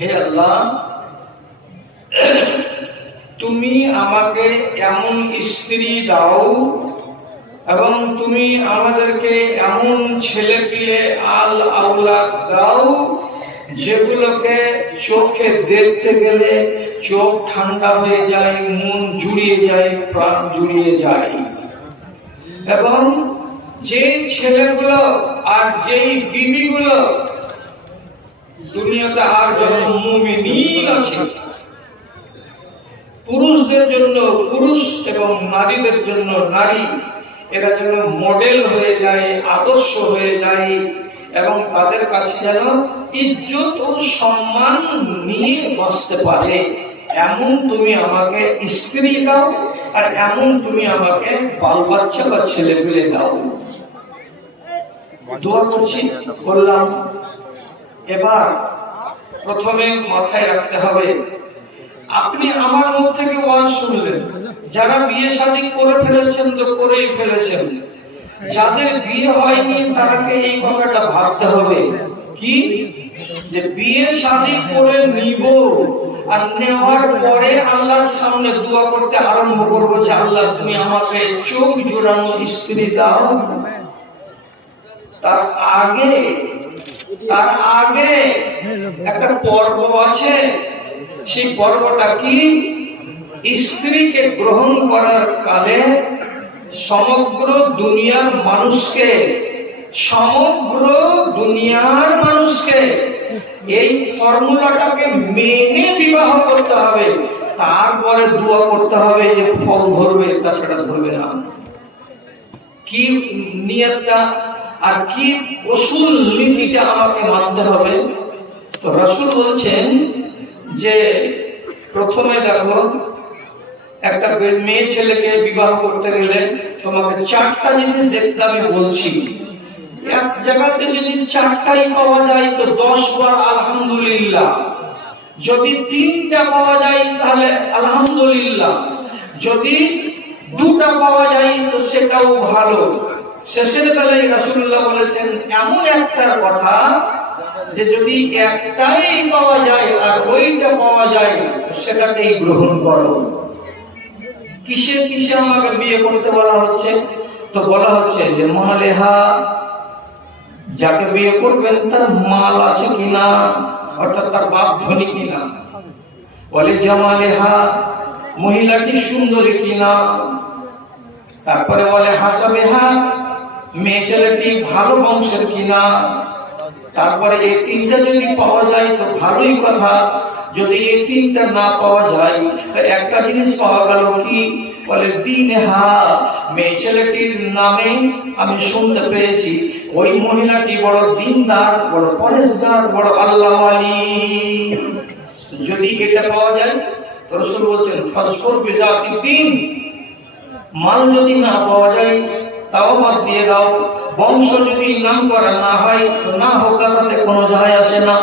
হে আল্লাহ, তুমি আমাকে এমন স্ত্রী দাও এবং তুমি আমাদেরকে এমন ছেলে পিলে আল আওলাদ দাও যেগুলোকে চোখে দেখতে গেলে চোখ ঠান্ডা হয়ে যায়, মন জুড়িয়ে যায়, প্রাণ জুড়িয়ে যায়। এবং যে ছেলেগুলো আর যেই বিবিগুলো দুনিয়াতে আর যত মুমিন আছে, পুরুষদের জন্য পুরুষ এবং নারীদের জন্য নারী, এরা যেন মডেল হয়ে যায়, আদর্শ হয়ে যায় এবং তাদের কাছে যেন ইজ্জত ও সম্মান নিয়ে বসতে পারে, এমন তুমি আমাকে স্ত্রী দাও আর এমন তুমি আমাকে বাল বাচ্চা বা ছেলে পেলে দাও। দোয়া করছি, বললাম। এবার প্রথমে মাথায় রাখতে হবে, আপনি আমার মুখ থেকে ওয়াজ শুনলেন, যারা বিয়ে শাদী করে ফেলেছেন তো করেই ফেলেছেন, যাদের বিয়ে হয়নি তারাকে এই কথাটা ভাবতে হবে কি, যে বিয়ে শাদী করে নিব আর নেওয়ার পরে আল্লাহর সামনে দোয়া করতে আরম্ভ করবো যে আল্লাহ তুমি আমাকে চোখ জোড়ানো স্ত্রী দাও। তার আগে একটা পর্ব আছে। সেই পর্বটা কি? স্ত্রীকে গ্রহণ করার কালে সমগ্র দুনিয়ার মানুষকে এই ফর্মুলাটাকে মেনে বিবাহ করতে হবে, তারপরে দোয়া করতে হবে যে ফল ধরবে, তাছাড়া ধরবে না। কি নিয়তটা আর কি উসুল নীতিটা আমাকে মানতে হবে। তো রাসূল বলছেন যে প্রথমে দেখো, একটা মেয়ে ছেলেকে বিবাহ করতে গেলে তোমাকে 4টা জিনিস দেখতে আমি বলছি। এক জায়গাতে যদি 4টাই পাওয়া যায় তো 10 বার আলহামদুলিল্লাহ, যদি 3টা পাওয়া যায় তাহলে আলহামদুলিল্লাহ, যদি 2টা পাওয়া যায় তো সেটাও ভালো। শেষের বেলায় রাসূলুল্লাহ বলেছেন এমন একটা কথা যে যদি একটাই পাওয়া যায় আর ওইটা পাওয়া যায় সেটাকেই গ্রহণ করো। কিসে কিসে আমাকে বিয়ে করতে বলা হচ্ছে? তো বলা হচ্ছে যে মালেহা, যাকে বিয়ে করবেন তার মাল আছে কিনা, অর্থাৎ তার বাপ ধনী কিনা। বলে জামালেহা, মহিলাটি সুন্দরী কিনা। তারপরে বলে হাসাবেহা, মেয়ে ছেলেটি ভালো বংশের কিনা। তারপরে এই 3টা যদি পাওয়া যায় তো ভালোই কথা, যদি এই 3টা না পাওয়া যায় একটা জিনিস পাওয়া গেল কি, বলে দিনহা, মেয়ে ছেলেটির নামে আমি শুনতে পেয়েছি ওই মহিলাটি বড় দিনদার, বড় পরেশগার, বড় আল্লাহওয়ালি। যদি এটা পাওয়া যায় রাসূল বলেছেন ফাসফর বিজাতি দিন। মাল যদি না পাওয়া যায় তাও বাদ দিয়ে দাও, বংশ যদি নাম করা না হয় তো না হোক, তাতে কোনো যায় আসে না।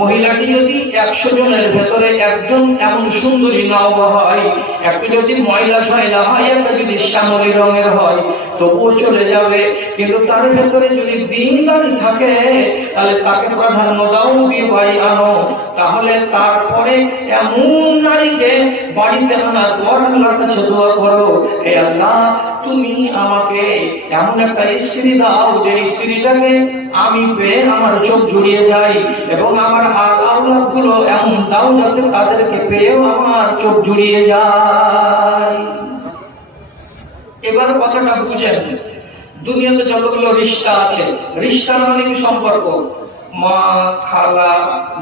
মহিলাটি যদি 100 জনের ভেতরে একজন এমন সুন্দরী নাও হয়, একটা যদি ময়লা ছয়লা হয়, একটা যদি শ্যামলী রঙের হয় তবুও চলে যাবে, কিন্তু তার ভেতরে যদি দিনদারি থাকে তাহলে তাকে প্রাধান্য দাও, বিবাহ আনো। তাহলে তারপরে এমন নারীকে বাড়িতে আনার পর আল্লাহর কাছে দোয়া করো, হে আল্লাহ তুমি আমাকে এমন একটা স্ত্রী দাও যে স্ত্রীটাকে আমি পেয়ে আমার চোখ জুড়িয়ে যাই, এবং আমার আওলাদ গুলো এমন দাও যাতে তাদেরকে পেয়েও আমার চোখ জুড়িয়ে যায়। এবার কথাটা বুঝেন, দুনিয়াতে যতগুলো রিশতা আছে, রিশতার মানে কি? সম্পর্ক। মা, খালা,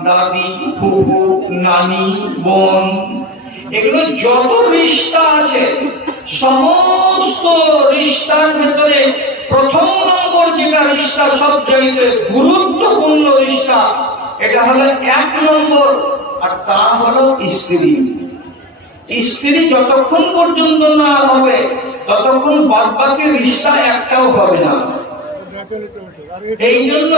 দাদি, ফুফু, নানি, বোন, এগুলো যত রিশতা আছে, সমস্ত রিশতার ভেতরে প্রথম নম্বর যেটা রিশতা, সবচেয়ে গুরুত্বপূর্ণ রিশতা, এটা হলো 1 নম্বর, আর তা হলো স্ত্রী। স্ত্রী যতক্ষণ পর্যন্ত না হবে ততক্ষণ বাদ বাকি রিশতা একটাও হবে না। এই জন্য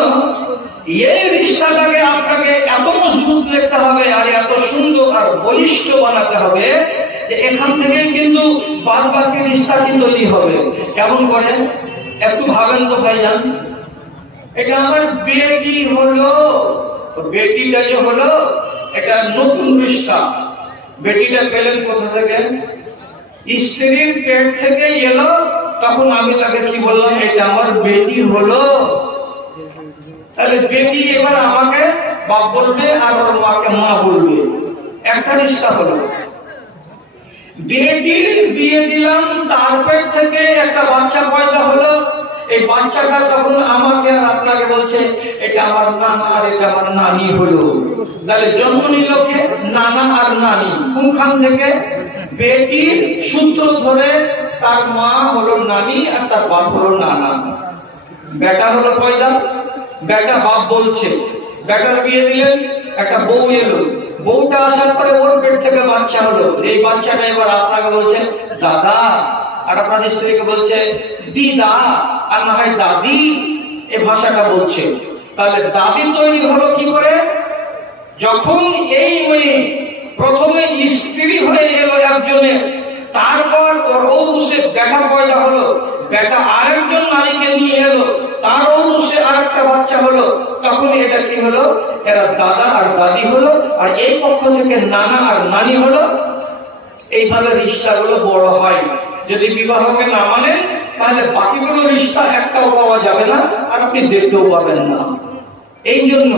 এই রিশতাটাকে আপনাকে এত মজবুত রাখতে হবে আর এত সুন্দর আর বলিষ্ঠ বানাতে হবে যে এখান থেকে কিন্তু বাদ বাকি রিশতা কি তৈরি হবে। কেমন করে একটু ভাবেন তো ভাইজান, এটা আমার বেটি হলো, বেটিটা যে হলো এটা নতুন রিশতা। বেটিটা পেলেন কোথা থেকে? স্ত্রীর পেট থেকে এলো। তখন আমি তাকে কি বললাম, এটা আমার বেটি হলো। তাহলে বেটি এবার আমাকে বাপ বলবে আর ওর মাকে মা বলবে, একটা রিশতা হলো। বেটির বিয়ে দিলাম, তার পেট থেকে একটা বাচ্চা পয়দা হলো। এই বাচ্চাটা তখন আমাকে আর আপনাকে বলছে এটা আমার নানা আর এটা আমার নানি হলো। তাহলে জন্ম নিল কে? নানা আর নানি। কোনখান থেকে? বেটির সূত্র ধরে তার মা হলো নানি আর তার বাপ হলো নানা। বেটা হলো পয়দা, বেটা বাপ বলছে। বেটার বিয়ে দিলেন, একটা বউ এলো। বউটা আসার পরে ওর পেট থেকে বাচ্চা হলো। এই বাচ্চাটা এবার আপনাকে বলছে দাদা, আর আপনার স্ত্রীকে বলছে দিদা আর না হয় দাদি, এই ভাষাটা বলছে। তাহলে দাদি তৈরি হলো কি করে? যখন এই মেয়ে প্রথমে স্ত্রী হয়ে এলো একজনের, তারপর ঔরসে বেটা পয়দা হলো, বেটা আরেকজন নারীকে নিয়ে এলো, তার ঔরসে আরেকটা বাচ্চা হলো। তখন এটা কি হলো? এরা দাদা আর দাদি হলো, আর এই পক্ষ থেকে নানা আর নানি হলো। এইভাবে রিশতাগুলো বড় হয়। যদি বিবাহকে না মানেন তাহলে বাকিগুলো রিশতা একটাও পাওয়া যাবে না, আর আপনি দেখতেও পাবেন না। এই জন্য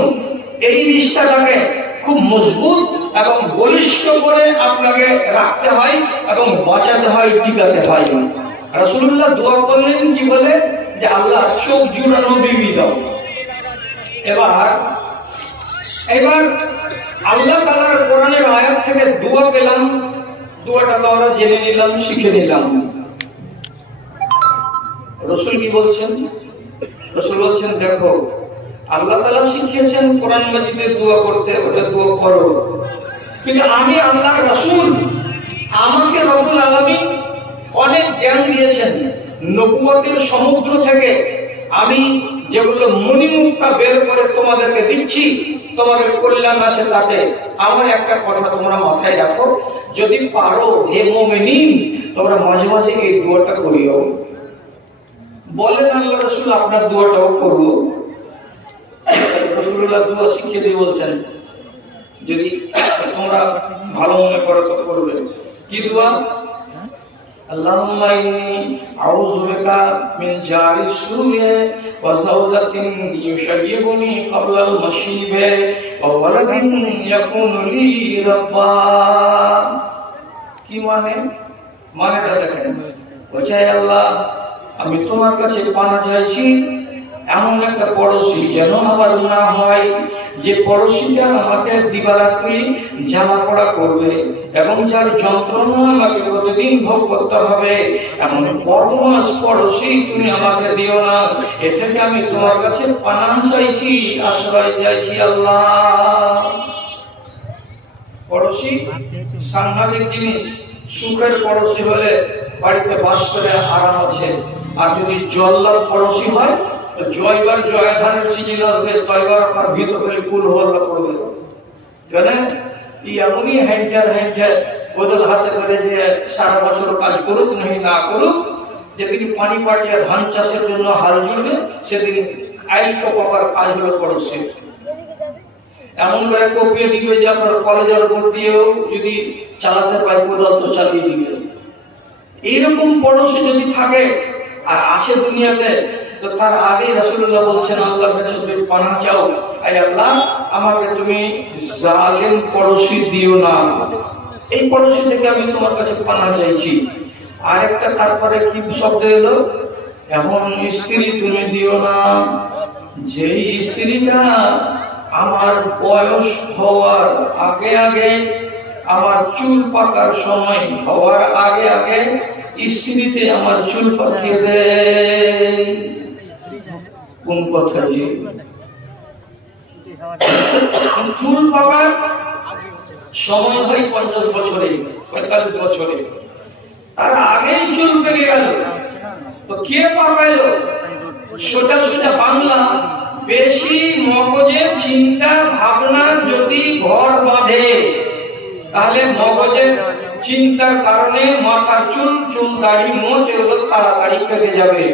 এই রিশতাটাকে খুব মজবুত এবং বলিষ্ঠ করে আপনাকে রাখতে হয় এবং বাঁচাতে হয়, টিকাতে হয়। রাসূলুল্লাহ দোয়া করলেন কি বলে? যে আল্লাহ চোখ জুড়ানো বিবি দাও। এবার আল্লাহ তাআলার কোরআনের আয়াত থেকে দোয়া পেলাম। দোয়াটা তো আমরা জেনে নিলাম, শিখে নিলাম। রাসূল কি বলছেন? রাসূল বলছেন দেখো, আল্লাহ তাআলা শিখিয়েছেন কোরআন মাজিদে দোয়া করতে, ওটা দোয়া করো। কিন্তু আমি আল্লাহর রাসূল, আমাকে রব্বুল আলামিন অনেক জ্ঞান দিয়েছেন। নবুয়তের সমুদ্র থেকে আমি যেগুলো মণিমুক্তা বের করে তোমাদেরকে দিচ্ছি, তোমাদের কল্যাণ আছে তাতে। আমার একটা কথা তোমরা মাথায় রাখো, যদি পারো হে মুমিনিন, তোমরা মাঝে মাঝে এই দোয়াটা করিও। বলেন আল্লাহ রাসূল আপনার দোয়াটাও করবো। রাসূলুল্লাহ দোয়া শিখিয়ে দিয়ে বলছেন যদি তোমরা ভালো মনে করো তো করবে। কি দোয়া? আল্লাহুম্মা ইন্নী আউযু বিকা মিন জারি সুয়ে ওয়া যাওজাতিন ইউশাইবুনি ক্বাবলাল মাশিবে ওয়া ওয়ালাদিন ইয়াকুনু লি রাব্বা। কি মানেটা দেখেন। বলছে আল্লাহ, আমি তোমার কাছে পানা চাইছি এমন একটা পড়োশি যেন আমার না হয়, যে পড়োশিটা আমাকে দিবারাত্রি জ্বালা পোড়া করবে এবং যার যন্ত্রণা আমাকে প্রতিদিন ভোগ করতে হবে, এমন বদমাস পড়োশি তুমি আমাকে দিও না। এ থেকে আমি তোমার কাছে পানা চাইছি, আশ্রয় চাইছি আল্লাহ। পড়োশি সাংঘাতিক জিনিস। সুখের পড়োশি হলে বাড়িতে বাস করে আরাম আছে, আর যদি জল্লাদ পড়োশি হয় জয়বার জয়ধানের সিজন আসবে, জয়বার আপনার ভিতর করে কুল হল্লা করবে। জানেন এমনই হ্যান্ডার ওদের হাতে করে যে সারা বছর কাজ করুক নাকি না করুক, যেদিন পানি পাঠিয়ে ধান চাষের জন্য হাল জুড়বে সেদিন আইল পাবার কাজ হলো পড়োশি। এমন করে কপিয়ে দিবে যে আপনার কলেজের উপর দিয়েও যদি চালাতে পারে কোদাল তো চালিয়ে দিবে। এইরকম পড়োশি যদি থাকে আর আসে দুনিয়াতে, তো তার আগে রাসূলুল্লাহ বলছেন আল্লাহর কাছে তুমি পানা চাও, আয় আল্লাহ আমাকে তুমি জালেম পড়োশি দিও না, এই পড়োশি থেকে আমি তোমার কাছে পানা চাইছি। আরেকটা তারপরে কি শব্দ এলো? এমন স্ত্রী তুমি দিও না যেই স্ত্রীটা আমার বয়স হওয়ার আগে আগে, আমার চুল পাকার সময় হওয়ার আগে আগে স্ত্রীতে আমার চুল পাকিয়ে দেয়। কোন কথা? যে চুল পাকার সময় হয় 50 বছরে 45 বছরে, তার আগেই চুল পেকে গেল, তো কে পাকাইলো? সোজা সোজা বাংলা, বেশি মগজে চিন্তা ভাবনা যদি ঘর বাঁধে তাহলে মগজের চিন্তার কারণে মাথার চুল দাড়ি মোচ এগুলো তাড়াতাড়ি পেকে যাবে।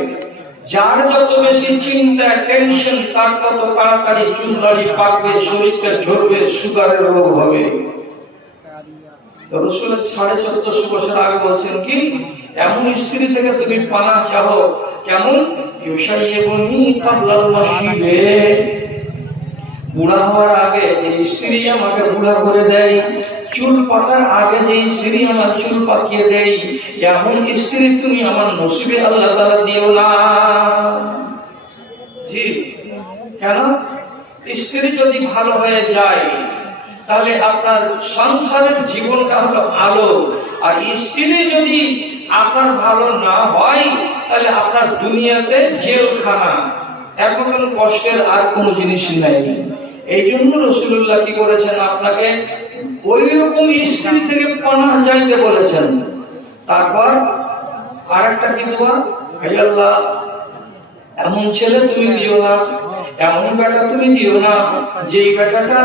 যার যত বেশি চিন্তা টেনশন তার তত তাড়াতাড়ি চুল দাড়ি পাকবে, শরীরটা ঝরবে, সুগারের রোগ হবে। রসুল 1450 বছর আগে বলছেন কি, এমন স্ত্রী থেকে তুমি পানা চাও কেমন, বুড়া হওয়ার আগে যে স্ত্রী আমাকে বুড়া করে দেয়, চুল পাকার আগে যে স্ত্রী আমার চুল পাকিয়ে দেয়, এমন স্ত্রী তুমি আমার নসিবে আল্লাহ তাআলা দিও না। জি, কেন? স্ত্রী যদি ভালো হয়ে যায় তাহলে আপনার সংসারের জীবনটা হলো আলো, আর স্ত্রী যদি আপনার ভালো না হয় তাহলে আপনার দুনিয়াতে জেলখানা, এখন কষ্টের আর কোনো জিনিস নেই। এই জন্য রাসূলুল্লাহ কি করেছেন, আপনাকে ওই রকম স্ত্রী থেকে পানাহ চাইতে বলেছেন। তারপর আরেকটা কি দোয়া, হে আল্লাহ এমন ছেলে তুমি দিও না, এমন বেটা তুমি দিও না, যেই বেটাটা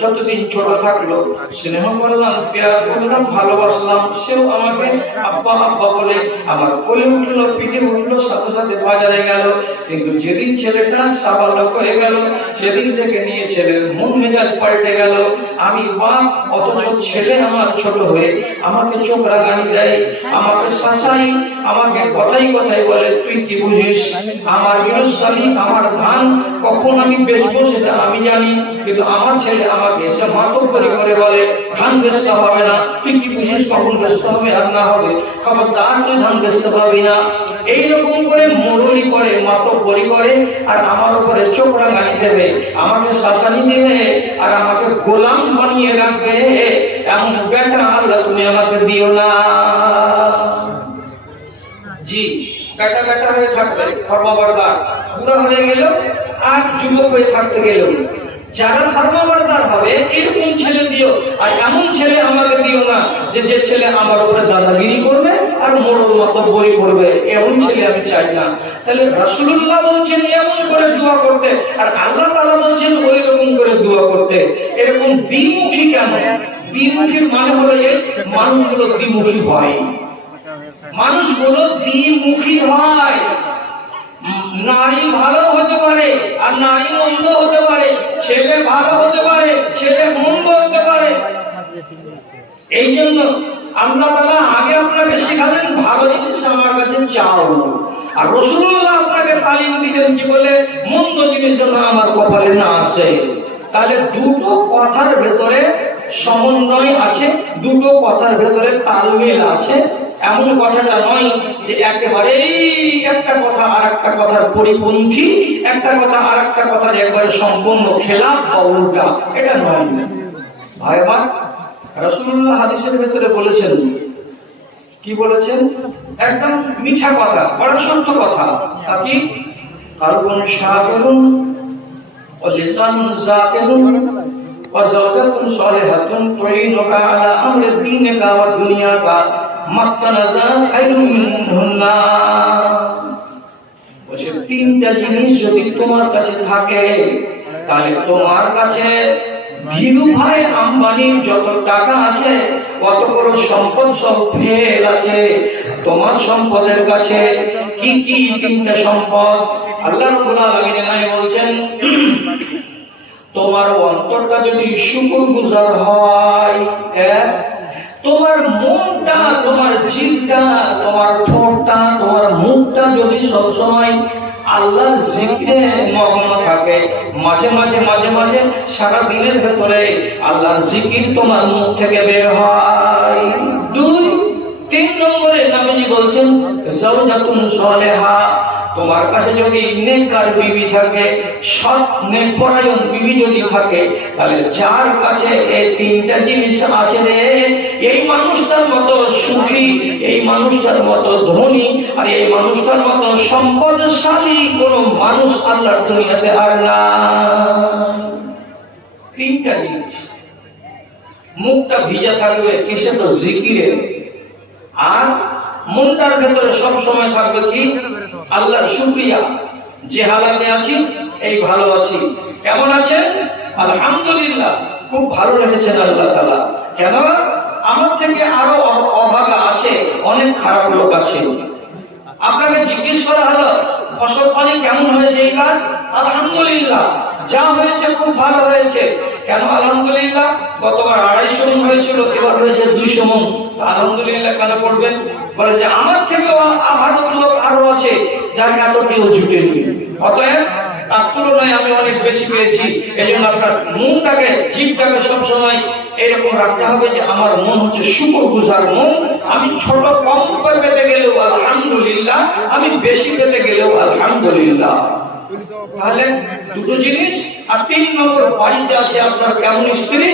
যতদিন ছোট থাকলো স্নেহ করলাম, প্যার করলাম, ভালোবাসলাম, সেও আমাকে আব্বা আব্বা বলে আমার কোলে উঠলো, পিঠে উঠলো, সাথে সাথে বাজারে গেল, কিন্তু যেদিন ছেলেটা সাবালক হয়ে গেল সেদিন থেকে নিয়ে ছেলের মন মেজাজ পাল্টে গেল। আমি বাপ, অথচ ছেলে আমার ছোট হয়ে আমাকে চোখ রাগানি দেয়, আমাকে শাসাই, আমাকে কথাই কথাই বলে তুই কি বুঝিস, আমার গৃহস্থালী, আমার ধান কখন আমি বেচবো সেটা আমি জানি, কিন্তু আমার ছেলে আমাকে এসে মাতব্বরি করে বলে ধান বেচতে হবে না, তুই কি বুঝিস কখন বেচতে হবে আর না হবে, খবরদার তুই ধান বেচতে পারবি না। এইরকম করে মোড়লি করে, মাতব্বরি করে, আর আমার উপরে চোখ রাঙানি দেবে, আমাকে শাসানি দেবে, আর আমাকে গোলাম বানিয়ে রাখবে। এমন বেটা আল্লাহ তুমি আমাকে দিও না। জি, বেটা বেটা হয়ে থাকবে, ধর্মবর্দার, বুড়া হয়ে গেল আর যুবক হয়ে থাকতে গেল। যারা ধর্মবর্দার হবে এরকম ছেলে দিও, আর এমন ছেলে আমাকে দিও না যে যে ছেলে আমার উপরে দাদাগিরি করবে আর মোড়ল মাতব্বরি করবে, এমন ছেলে আমি চাই না। তাহলে রাসূলুল্লাহ বলছেন এমন করে দোয়া করতে, আর আল্লাহ তাআলা বলছেন ওই রকম করে দোয়া করতে। এরকম দ্বিমুখী কেন? দ্বিমুখীর মানে হলো যে মানুষগুলো দ্বিমুখী হয়, মানুষগুলো দ্বিমুখী হয়। নারী ভালো হতে পারে আর নারী মন্দ হতে পারে, ছেলে ভালো হতে পারে, ছেলে মন্দ হতে পারে। এই জন্য আল্লাহ তাআলা আগে আপনাকে শেখালেন ভালো জিনিস আমার কাছে চাও, আর রাসূলুল্লাহ আপনাকে তালিম দিলেন কি বলে, মন্দ জিনিস যেন আমার কপালে না আসে। তাহলে দুটো কথার ভেতরে সমন্বয় আছে, দুটো কথার ভেতরে তালমেল আছে। এমন কথাটা নয় যে একেবারেই একটা কথা আর একটা কথার পরিপন্থী, একটা কথা আর একটা কথার একবারে সম্পূর্ণ খেলাফ বা উল্টা, এটা নয়। ভাই আমার রাসূলুল্লাহ হাদিসের ভেতরে বলেছেন, কি বলেছেন, একদম মিঠা কথা, বড় সত্য কথা, তা কি, কালবুন শাকিরুন ওয়া লিসানুন যাকিরুন ওয়া যাওজাতুন সালিহাতুন তুঈনুকা আলা আমরি দীনিকা ওয়া দুনিয়াকা মাত্তানাযা খায়রুম মিনহুন্না। বলে তিনটা জিনিস যদি তোমার কাছে থাকে তাহলে তোমার কাছে ধীরু ভাই আম্বানির যত টাকা আছে, কত বড় সম্পদ সব ফেল আছে, তোমার সম্পদের কাছে কি কি তিনটা সম্পদ আল্লাহ রাব্বুল আলামিন বলছেন, তোমার অন্তরটা যদি শুকরগুজার হয়, তোমার মনটা, তোমার জিহ্বা, তোমার ঠোঁটটা, তোমার মুখটা যদি সবসময় আল্লাহর জিকিরে মগ্ন থাকে, মাঝে মাঝে মাঝে মাঝে সারা দিনের ভেতরে আল্লাহর জিকির তোমার মুখ থেকে বের হয়। 2-3 নম্বরে নবীজি বলছেন যাওজাতুন সালেহা, তোমার কাছে যদি নেককার বিবি থাকে, সৎ নেকপরায়ণ বিবি যদি থাকে, তাহলে যার কাছে এই তিনটা জিনিস আছে রে, এই মানুষটার মতো সুখী, এই মানুষটার মতো ধনী, আর এই মানুষটার মতো সম্পদশালী কোন মানুষ আল্লাহর দুনিয়াতে আর না। তিনটা জিনিস, মুখটা ভিজা থাকবে কিসে, তো জিকিরে, আর মনটার ভেতরে সব সময় থাকবে কি, আল্লাহর শুকরিয়া, যে হালাতে আছি এই ভালো আছি, কেমন আছে, আলহামদুলিল্লাহ, খুব ভালো লেগেছেন আল্লাহ তাআলা। কেন, আমার থেকে আরো অভাগা আছে, অনেক খারাপ লোক আছে। আপনাকে জিজ্ঞেস করা হলো ফসল পানি কেমন হয়েছে এই কাজ? আলহামদুলিল্লাহ। যা হয়েছে খুব ভালো হয়েছে। কেন আলহামদুলিল্লাহ? গতবার 250 মণ হয়েছিল, এবার হয়েছে 200 মণ। আলহামদুলিল্লাহ কেন পড়বেন? বলে যে আমার থেকেও ভালো লোক আরো আছে যার এতটিও জুটেনি, অতএব তার তুলনায় আমি অনেক বেশি পেয়েছি। এই জন্য আপনার মনটাকে, জীবটাকে সবসময় এরকম রাখতে হবে যে আমার মন হচ্ছে শুকর গুজার মন। আমি ছোট কম করে পেতে গেলেও আলহামদুলিল্লাহ, আমি বেশি পেতে গেলেও আলহামদুলিল্লাহ। তাহলে দুটো জিনিস। আর 3 নম্বর, বাড়িতে আছে আপনার কেমন স্ত্রী?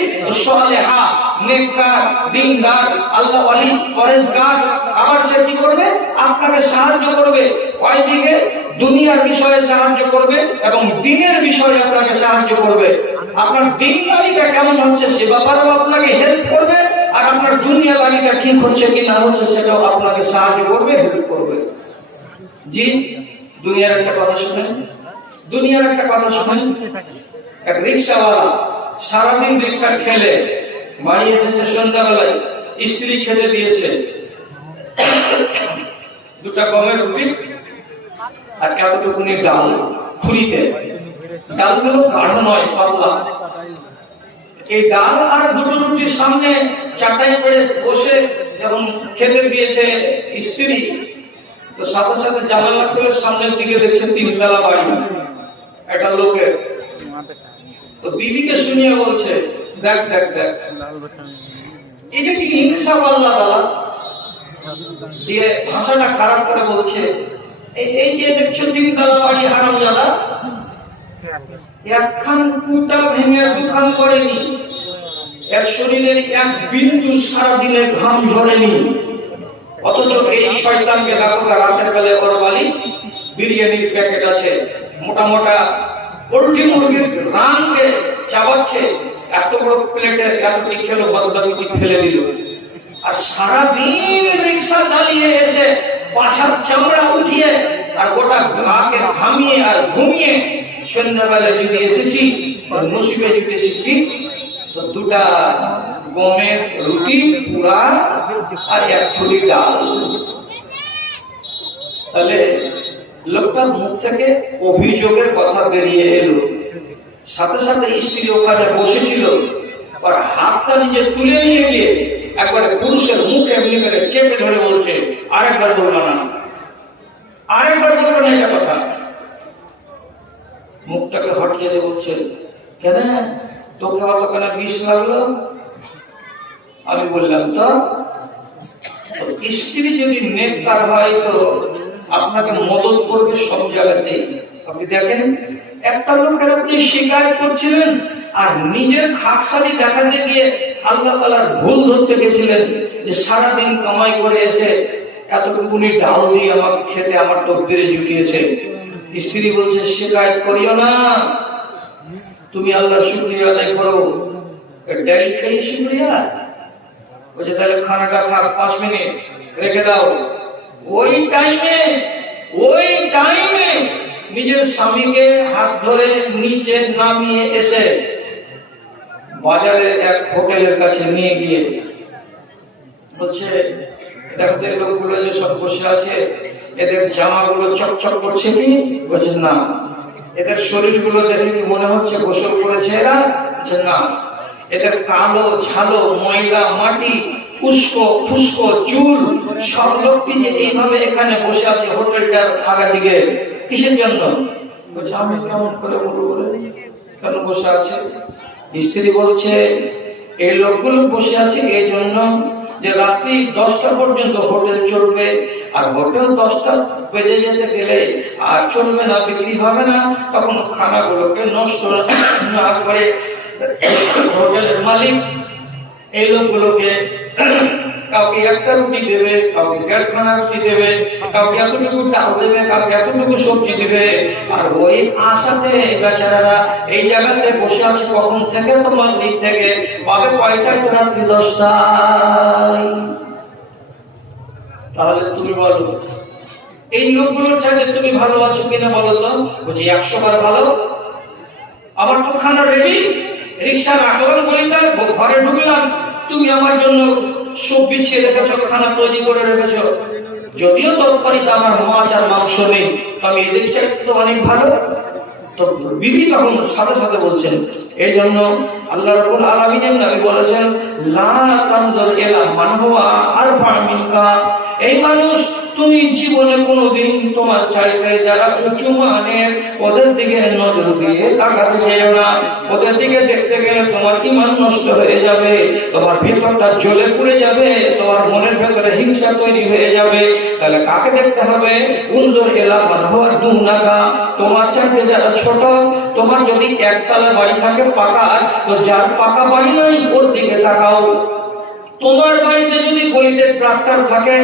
সালেহা, নেককার, দিনদার, আল্লাহ ওয়ালি, পরেজগার। আবার সে কি করবে? আপনাকে সাহায্য করবে। কয় দিকে? দুনিয়ার বিষয়ে সাহায্য করবে এবং দিনের বিষয়ে আপনাকে সাহায্য করবে। আপনার দিনদারিটা কেমন হচ্ছে সে ব্যাপারেও আপনাকে হেল্প করবে, আর আপনার দুনিয়াদারিটা ঠিক হচ্ছে কি না হচ্ছে সেটাও আপনাকে সাহায্য করবে, হেল্প করবে। জি, দুনিয়ার একটা কথা শুনেন। দুনিয়ার একটা কথা শুনেন। এক রিক্সাওয়ালা সারাদিন রিক্সা খেলে বাড়ি এসেছে সন্ধ্যাবেলায়, স্ত্রী খেতে দিয়েছে 2টা গমের রুটি আর এতটুকুনি ডাল খুঁড়িতে। ডালগুলো গাঢ় নয়, পাতলা। এই ডাল আর 2টো রুটির সামনে চাটাই করে বসে যখন খেতে দিয়েছে স্ত্রী, তো সাথে সাথে জানালা খুলে সামনের দিকে দেখছে 3 তলা বাড়ি একটা লোকের। তো বিবিকে শুনিয়ে বলছে, দেখ দেখ দেখ, এটা কি হিংসা আল্লাহ তাআলা দিয়ে ভাষাটা খারাপ করে বলছে, এই যে দেখছো 3 তলা বাড়ি হারামজাদা, একখান কুটা ভেঙে দুখান করেনি, এক শরীরের এক বিন্দু সারাদিনে ঘাম ঝরেনি। অথচ এই শয়তানকে দেখো রাতের বেলায় ওর বাড়ি বিরিয়ানির প্যাকেট আছে, মোটা মোটা পোল্ট্রি মুরগির রানকে চাবাচ্ছে, এত বড় প্লেটের এতটি খেলো, বাদবাকি ফেলে দিল। আর সারাদিন রিক্সা চালিয়ে এসে পাছার চামড়া উঠিয়ে আর গোটা গাকে ঘামিয়ে আর ঘুমিয়ে সন্ধ্যাবেলায় যদি এসেছি, নসিবে যদি এসেছি, তো 2টা গমের রুটি পুরা আর 1 থলি ডাল। তাহলে লোকটার মুখ থেকে অভিযোগের কথা বেরিয়ে এলো। সাথে সাথে স্ত্রী ওখানে বসেছিল, আর হাতটা নিজে তুলে নিয়ে গিয়ে একবারে পুরুষের মুখে এমনি করে চেপে ধরে বলছে, আরেকবার বলবো না, আরেকবার বলবো না এটা কথা। মুখটাকে হটিয়ে দিয়ে বলছে, কেন তোকে আবার কেন বিষ লাগলো? আমি বললাম, তো স্ত্রী যদি নেককার হয় তো আপনাকে মদত করবে সব জায়গাতেই। আপনি দেখেন, একটা লোকের আপনি শিকায়ত করছিলেন আর নিজের খাকসারি দেখাতে গিয়ে আল্লাহ তাআলার ভুল ধরতে গেছিলেন যে সারাদিন কামাই করে এসে এতটুকুনি ডাল দিয়ে আমাকে খেতে আমার তকদিরে জুটিয়েছে। স্ত্রী বলছে, শিকায়ত করিও না, তুমি আল্লাহর শুকরিয়া আদায় করো। ডাল খেয়ে শুকরিয়া বলছে, তাহলে খানাটা খা, 5 মিনিট রেখে দাও। ওই টাইমে নিজের স্বামীকে হাত ধরে নিচে নামিয়ে এসে বাজারের এক হোটেলের কাছে নিয়ে গিয়ে বলছে, দেখতে লোকগুলো যে সব বসে আছে, এদের জামাগুলো চকচক করছে কি? বলছে না। এদের শরীরগুলো দেখে কি মনে হচ্ছে গোসল করেছে এরা? বলছে না। এদের কালো ঝালো ময়লা মাটি উস্কো ফুস্কো চুল, সব লোকটি যে এইভাবে এখানে বসে আছে হোটেলটার আগা দিকে, কিসের জন্য? বলছে, আমি কেমন করে বলবো, বলে কেন বসে আছে? স্ত্রী বলছে, এই লোকগুলো বসে আছে এই জন্য যে রাত্রি 10টা পর্যন্ত হোটেল চলবে, আর হোটেল 10টা বেজে যেতে গেলে আর চলবে না, বিক্রি হবে না। তখন খানাগুলোকে নষ্ট না করে হোটেলের মালিক এই লোকগুলোকে কাউকে 1টা রুটি দেবে, কাউকে 1.5খানা রুটি দেবে, কাউকে এতটুকু ডাল দেবে, কাউকে এতটুকু সবজি দেবে। আর ওই আশাতে বেচারারা এই জায়গাতে বসে আছে কখন থেকে, তোমার দিক থেকে পাবে কয়টায়? রাত্রি 10টায়। তাহলে তুমি বলো, এই লোকগুলোর সাথে তুমি ভালো আছো কিনা বলো তো? বলছি 100 বার ভালো। আমার তো খানা রেডি, রিক্সা রাখলাম, বলিতাম ঘরে ঢুকলাম, তুমি আমার জন্য সব বিছিয়ে রেখেছ, খানা তৈরি করে রেখেছ। যদিও তরকারিতে আমার মাছ আর মাংস নেই, তবে এদের চাইতে তো অনেক ভালো। তো বিবি তখন সাথে সাথে বলছেন, এই জন্য আল্লাহ রাব্বুল আলামিনের নবী বলেছেন, লা তানজুর ইলা মান হুয়া আরফা মিনকা। এই মানুষ, তুমি জীবনে কোনোদিন তোমার চাইতে যারা উঁচু মানের ওদের দিকে নজর দিয়ে তাকাতে যেও না। ওদের দিকে দেখতে গেলে তোমার ঈমান নষ্ট হয়ে যাবে, তোমার ভেতরটা জ্বলে পুড়ে যাবে, তোমার মনের ভেতরে হিংসা তৈরি হয়ে যাবে। তাহলে কাকে দেখতে হবে? উনজুর ইলা মান হুয়া দুনাকা। তোমার চাইতে যারা ছোট, তোমার যদি একতলা বাড়ি থাকে পাকা, তো যার পাকা বাড়ি নাই ওর দিকে তাকাও। তোমার বাড়িতে যদি গলিতে ট্রাক্টর থাকে,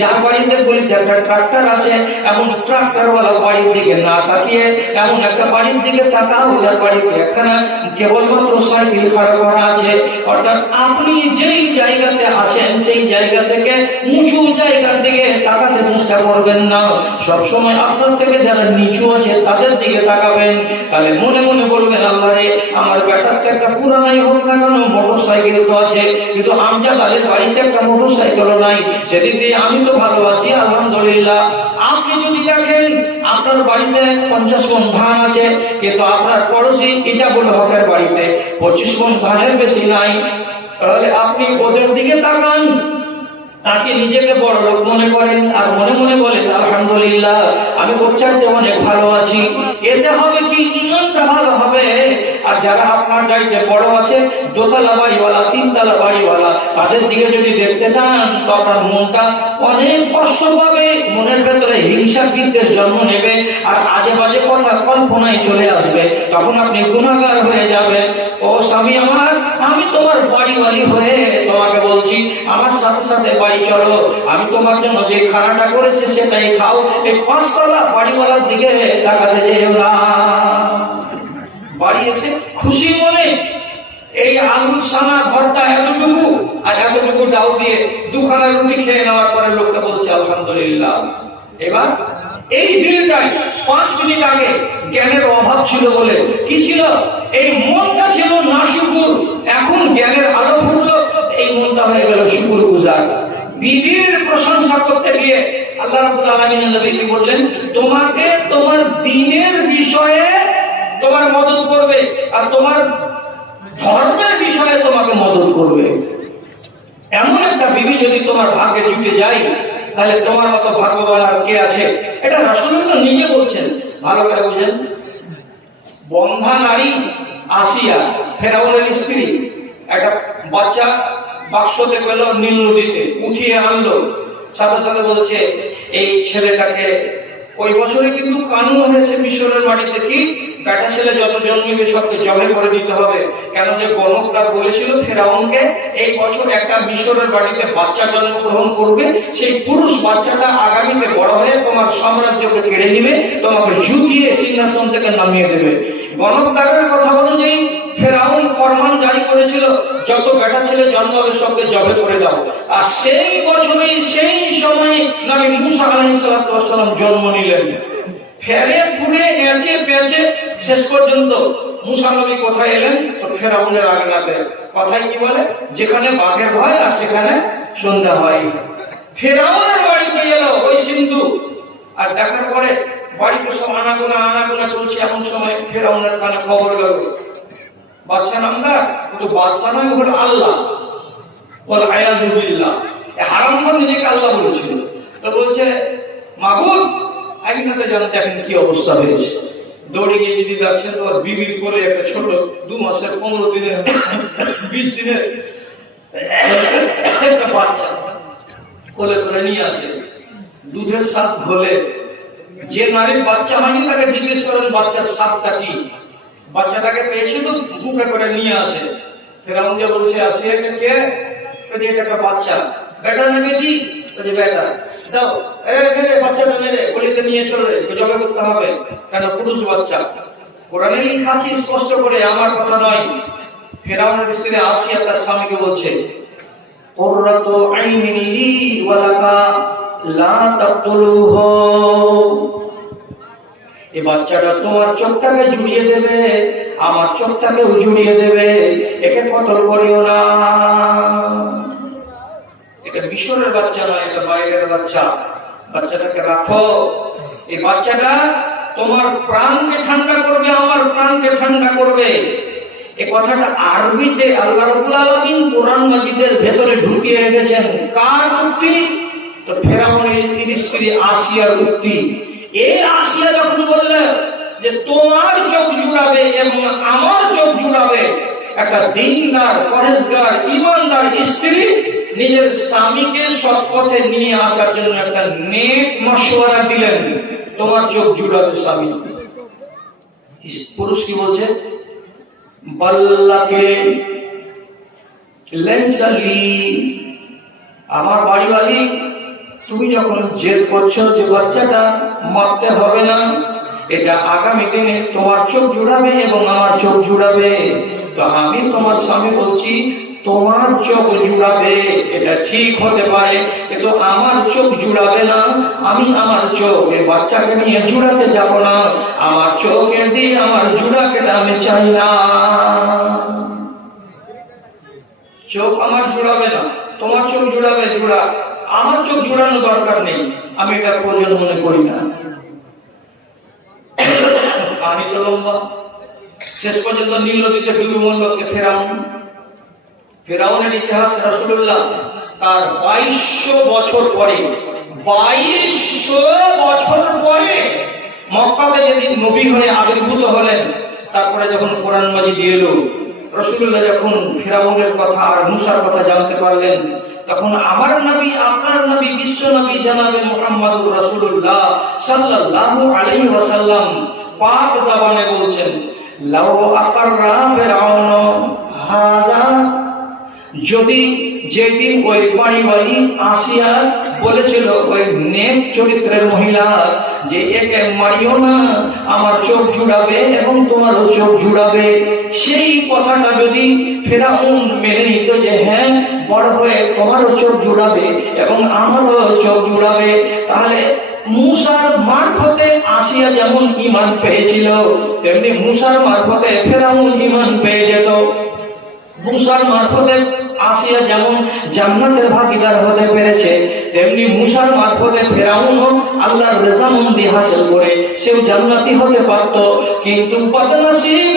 যার বাড়িতে গলিতে একটা ট্রাক্টর আছে, এমন ট্রাক্টরওয়ালা বাড়ির দিকে না তাকিয়ে এমন একটা বাড়ির দিকে তাকাও যার বাড়িতে একখানা কেবলমাত্র সাইকেল খাড়া করা আছে। অর্থাৎ আপনি যেই জায়গাতে আছেন সেই জায়গা থেকে উঁচু জায়গার দিকে তাকাতে চেষ্টা করবেন না, সবসময় আপনার থেকে যারা নিচু আছে তাদের দিকে তাকাবেন। তাহলে মনে মনে বলবেন, আল্লাহ রে, আমার বেটারটা একটা পুরানাই হোক না কেন, মোটর সাইকেল তো আছে, কিন্তু আমজাদ আলীর বাড়িতে একটা মোটর সাইকেলও নাই, সেদিক দিয়ে আমি তো ভালো আছি আলহামদুলিল্লাহ। আপনি যদি দেখেন আপনার বাড়িতে 50 মণ ধান আছে, কিন্তু আপনার পড়োশি ইজাবুল হকের বাড়িতে 25 মণ ধানের বেশি নাই, তাহলে আপনি ওদের দিকে তাকান, তাকে নিজেকে বড় লোক মনে করেন আর মনে মনে বলেন, আলহামদুলিল্লাহ আমি ওর চাইতে অনেক ভালো আছি। এতে হবে কি? ঈমানটা ভালো হবে। আর যারা আপনার চাইতে বড় আছে, দোতলা বাড়িওয়ালা, তিনতলা বাড়িওয়ালা, তাদের দিকে যদি দেখতে চান তো আপনার মনটা অনেক কষ্ট পাবে, মনের ভেতরে হিংসা বিদ্বেষ জন্ম নেবে, আর আজে বাজে কথা কল্পনায় চলে আসবে, তখন আপনি গুনাহগার হয়ে যাবেন। ও স্বামী আমার, আমি তোমার বাড়িওয়ালি হয়ে তোমাকে বলছি, আমার সাথে সাথে বাড়ি চলো, আমি তোমার জন্য যে খানাটা করেছি সেটাই খাও। এই 5 তলা বাড়িওয়ালার দিকে তাকাতে যেও না। বাড়ি এসে খুশি মনে এই আলু সানা ভর্তা এতটুকু আর এতটুকু ডাল দিয়ে 2খানা রুটি খেয়ে নেওয়ার পরে লোকটা বলছে আলহামদুলিল্লাহ। এবার এই দিনটাই 5 মিনিট আগে জ্ঞানের অভাব ছিল বলে কি ছিল? এই মনটা ছিল না শুকুর। এখন জ্ঞানের আলো ফুটলো, এই মনটা হয়ে গেল শুকুর গুজার। বিবির প্রশংসা করতে গিয়ে আল্লাহ রাব্বুল আলামিন নবীকে বললেন, তোমাকে তোমার দ্বীনের বিষয়ে তোমার মদত করবে আর তোমার ধর্মের বিষয়ে তোমাকে মদত করবে। এমন একটা বিবি যদি তোমার ভাগ্যে জুটে যায়, তাহলে তোমার মতো ভাগ্যবান আর কে আছে? এটা রাসূলুল্লাহ নিজে বলছেন, ভালো করে বুঝেন। বন্ধা নারী আসিয়া, ফেরাউনের স্ত্রী, একটা বাচ্চা বাক্সতে পেল নীল নদীতে, উঠিয়ে আনলো, সাথে সাথে বলছে এই ছেলেটাকে, ওই বছরে কিন্তু কানুন হয়েছে মিশরের বাড়িতে কি বেটা ছেলে যত জন্মিবে সবকে জবে করে দিতে হবে। কেন যে গণকদার বলেছিল ফেরাউনকে, এই বছর একটা মিশরের বাড়িতে বাচ্চা জন্মগ্রহণ করবে, সেই পুরুষ বাচ্চাটা আগামীতে বড় হয়ে তোমার সাম্রাজ্যকে কেড়ে নিবে, তোমাকে ঝুঁকিয়ে সিংহাসন থেকে নামিয়ে দেবে। গণকদারের কথা অনুযায়ী ফেরাউন ফরমান জারি করেছিল, যত বেটা ছেলে জন্ম হবে সবকে জবে করে দাও। আর সেই বছরেই সেই সময়ে নবী মুসা আলাইহিস সালাম জন্ম নিলেন। ফেরে ফুরে গেছে পেয়েছে, শেষ পর্যন্ত মুসা নবী কোথায় এলেন? তো ফেরাউনের আঙিনাতে। কথায় কি বলে? যেখানে বাঘের ভয় আর সেখানে সন্ধ্যা হয়। ফেরাউনের বাড়িতে এলো ওই সিন্ধু, আর দেখার পরে বাড়িতে সব আনাগোনা চলছে। এমন সময় ফেরাউনের কানে খবর গেল, বাদশা নামদার, কিন্তু বাদশা নয়, হল আল্লাহ, বল আয়াযু বিল্লাহ। হারাম করে নিজেকে আল্লাহ বলেছিল। তো বলছে, মাবুদ আইনাতে জানতে দেখেন কি অবস্থা হয়েছে। দৌড়ে গিয়ে যদি যাচ্ছেন, তোমার বিবির করে একটা ছোট 2 মাসের 15 দিনের 20 দিনের একটা বাচ্চা কোলে করে নিয়ে আসে, দুধের স্বাদ ঘোলে। যে নারীর বাচ্চা হয়নি তাকে জিজ্ঞেস করেন বাচ্চার স্বাদটা কি। বাচ্চাটাকে পেয়েছে তো বুকে করে নিয়ে আসে। ফেরাউন যে বলছে, আসে কে? এটা একটা বাচ্চা। বেটা না বেটি? বেটা। দাও, বাচ্চাটা মেরে গলিতে নিয়ে চলে জবে করতে হবে। কেন? পুরুষ বাচ্চা। কোরআনে লেখা আছে স্পষ্ট করে, আমার কথা নয়। ফেরাউনের স্ত্রী আসিয়া তার স্বামীকে বলছে, কুররাতু আইনিন লি ওয়া লাকা লা তাকতুলুহু। এই বাচ্চাটা তোমার চোখটাকে জুড়িয়ে দেবে, আমার চোখটাকেও জুড়িয়ে দেবে, একে কতল করিও না। এটা মিশরের বাচ্চা নয়, এটা বাইরের বাচ্চা। বাচ্চাটাকে রাখো, এই বাচ্চাটা তোমার প্রাণকে ঠান্ডা করবে, আমার প্রাণকে ঠান্ডা করবে। এই কথাটা আরবিতে আল্লাহ রাব্বুল আলামিন কোরআন মাজিদের ভেতরে ঢুকিয়ে রেখেছেন। কার উক্তি? তো ফেরাউনের স্ত্রী আসিয়ার উক্তি। এই আসিয়া যখন বললেন যে তোমার চোখ জুড়াবে এবং আমার চোখ জুড়াবে, একটা দিনদার, পরেশগার, ইমানদার স্ত্রী নিজের স্বামীকে সৎ পথে নিয়ে আসার জন্য একটা নেক মাশওয়ারা দিলেন, তোমার চোখ জুড়াবে স্বামী। পুরুষ কি বলছে? বাল্লাকে লেনসালি, আমার বাড়িওয়ালি, তুমি যখন জেদ করছো যে বাচ্চাটা মারতে হবে না, এটা আগামী দিনে তোমার চোখ জুড়াবে এবং আমার চোখ জুড়াবে, তো আমি তোমার স্বামী বলছি তোমার চোখ জুড়াবে। এটা ঠিক হতে পারে, কিন্তু আমার চোখ জুড়াবে না। আমি আমার চোখ এই বাচ্চাকে নিয়ে জুড়াতে যাব না। আমার চোখে দিয়ে আমার জুড়াকে আমি চাই না। চোখ আমার জুড়াবে না, তোমার চোখ জুড়াবে, জুড়া। আমার চোখ জুড়ানো দরকার নেই, আমি এটা প্রয়োজন মনে করি না। আমি তো লম্বা, শেষ পর্যন্ত নীল নদীতে ডুবে মরল ফেরাউনের ইতিহাস রাসূলুল্লাহ তার 2200 বছর পরে, 2200 বছর পরে মক্কাতে যেদিন নবী হয়ে আবির্ভূত হলেন, তারপরে যখন কোরআন মাজিদ এলো, রাসূলুল্লাহ যখন ফেরাউনের কথা আর মুসার কথা জানতে পারলেন, তখন আমার নবী, আপনার নবী, বিশ্ব নবী জনাবে মুহাম্মদুর রাসূলুল্লাহ সাল্লাল্লাহু আলাইহি ওয়াসাল্লাম পাক জবানে বলছেন, লাউ আকাররা ফিরআউন হাযা, যদি যেদিন ওই বাড়িওয়ালি আসিয়া বলেছিল ওই নেক চরিত্রের মহিলা যে একে মারিও না, আমার চোখ জুড়াবে এবং তোমারও চোখ জুড়াবে, সেই কথাটা যদি ফেরাউন মেনে নিত যে হ্যাঁ বড় হয়ে তোমারও চোখ জুড়াবে এবং আমারও চোখ জুড়াবে, তাহলে মুসার মারফতে আসিয়া যেমন ঈমান পেয়েছিল, তেমনি মুসার মারফতে ফেরাউন ঈমান পেয়ে যেত। মুসার মারফতে আসিয়া যেমন জান্নাতের ভাগীদার হতে পেরেছে, তেমনি মুসার মারফতে ফেরাউনও আল্লাহর রেজামন্দি হাসিল করে সেও জান্নাতি হতে পারত। কিন্তু বদনসিব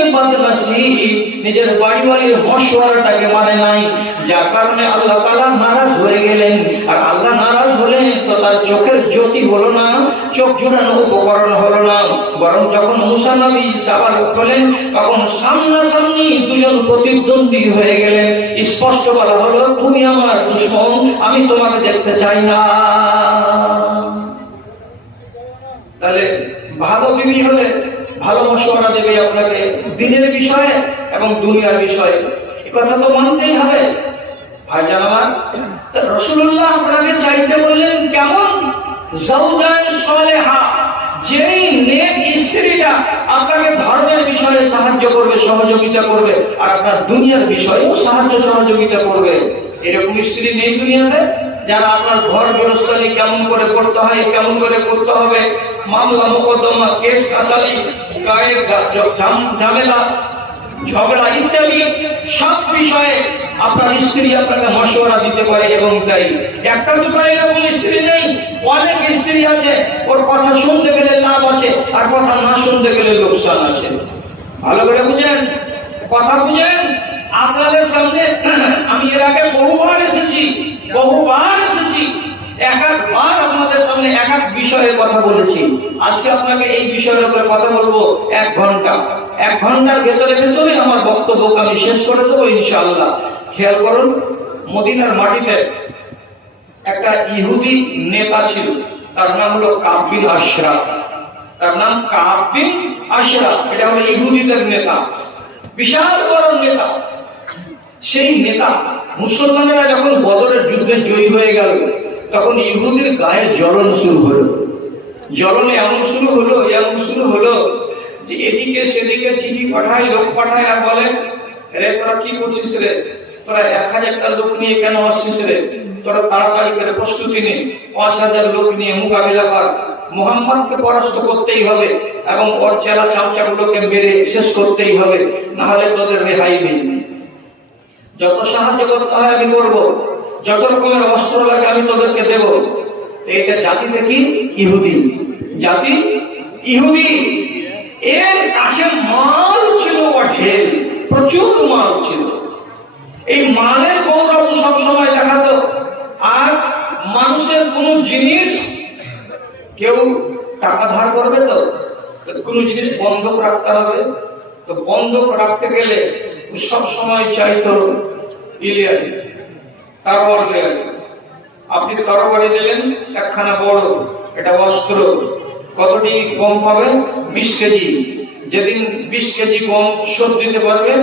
নিজের বাড়িওয়ালির মশওয়ারাটাকে মানে নাই, যার কারণে আল্লাহ তাআলা নারাজ হয়ে গেলেন। আর আল্লাহ নারাজ হলেন তো তার চোখের জ্যোতি হলো না, চোখ জোড়ানো উপকরণ হলো না, বরং যখন মুসা নবী সওয়াল করলেন তখন সামনাসামনি দুজন প্রতিদ্বন্দ্বী হয়ে গেলেন। স্পষ্ট বলা হলো, তুমি আমার দুশমন, আমি তোমাকে দেখতে চাই না। তাহলে ভালো বিবি হলে ভালো মশওয়ারা দেবে আপনাকে দিনের বিষয়ে এবং দুনিয়ার বিষয়ে, এই কথা তো মানতেই হবে। ভাইজান আমার, রাসূলুল্লাহ আপনাকে চাইতে বললেন কেমন? জাওজান সালেহা, যেই নেক স্ত্রীটা আপনাকে ধর্মের বিষয়ে সাহায্য করবে, সহযোগিতা করবে, আর আপনার দুনিয়ার বিষয়েও সাহায্য সহযোগিতা করবে। এরকম স্ত্রী নেই দুনিয়াতে, যারা আপনার ঘর গৃহস্থালী কেমন করে করতে হয়, কেমন করে করতে হবে, মামলা মোকদ্দমা, কেস কাছারি, গায়ের ঝামেলা, ঝগড়া ইত্যাদি সব বিষয়ে আপনার স্ত্রী আপনাকে মশওয়ারা দিতে পারে। এবং তাই একটা দুটো এরকম স্ত্রী নেই, অনেক স্ত্রী আছে, ওর কথা শুনতে গেলে লাভ আছে আর কথা না শুনতে গেলে লোকসান আছে। ভালো করে বুঝেন, কথা বুঝেন। আপনাদের সামনে আমি এর আগে বহুবার এসেছি, এক একবার আপনাদের সামনে এক এক বিষয়ের কথা বলেছি। আজকে আপনাকে এই বিষয়ের উপরে কথা বলবো 1 ঘন্টা। 1 ঘন্টার ভেতরে আমার বক্তব্যকে আমি শেষ করে দেবো ইনশাআল্লাহ। খেয়াল করুন, মদিনার মাটিতে একটা ইহুদি নেতা ছিল, তার নাম হলো কাব বিন আশরাফ। তার নাম কাব বিন আশরাফ, এটা হলো ইহুদিদের নেতা, বিশাল বড় নেতা। সেই নেতা, মুসলমানেরা যখন বদরের যুদ্ধে জয়ী হয়ে গেল, তখন ইহুদির গায়ে জ্বলন শুরু হলো। জ্বলনে এমন শুরু হলো যে এদিকে সেদিকে চিঠি পাঠায়, লোক পাঠায়, আর বলে, রে তোরা কি করছিস রে, তোরা 1000টা লোক নিয়ে কেন আসছিস রে, তোরা তাড়াতাড়ি করে প্রস্তুতি নে, 5000 লোক নিয়ে মোকাবিলা কর, মুহাম্মদকে পরাস্ত করতেই হবে এবং ওর চেলা চামচাগুলোকে মেরে শেষ করতেই হবে, না হলে তোদের রেহাই নেই। যত সাহায্য করতে হয় আমি করবো, যত রকমের অস্ত্র লাগে আমি তোদেরকে দেব। এটা জাতিতে কি? ইহুদি জাতি, ইহুদি। এর কাছে মাল ছিল ঢের, প্রচুর মাল ছিল। এই মালের গৌরব সবসময় দেখাতো। আর মানুষের কোন জিনিস কেউ টাকা ধার করবে তো কোন জিনিস বন্ধক রাখতে হবে, তো বন্ধক রাখতে গেলে সব সময় চাইতো ইলিয়াদি তরবারি। আপনি তরবারি দিলেন একখানা বড়, এটা অস্ত্র, কতটি গম পাবে? 20 কেজি। যেদিন 20 কেজি গম শোধ দিতে পারবে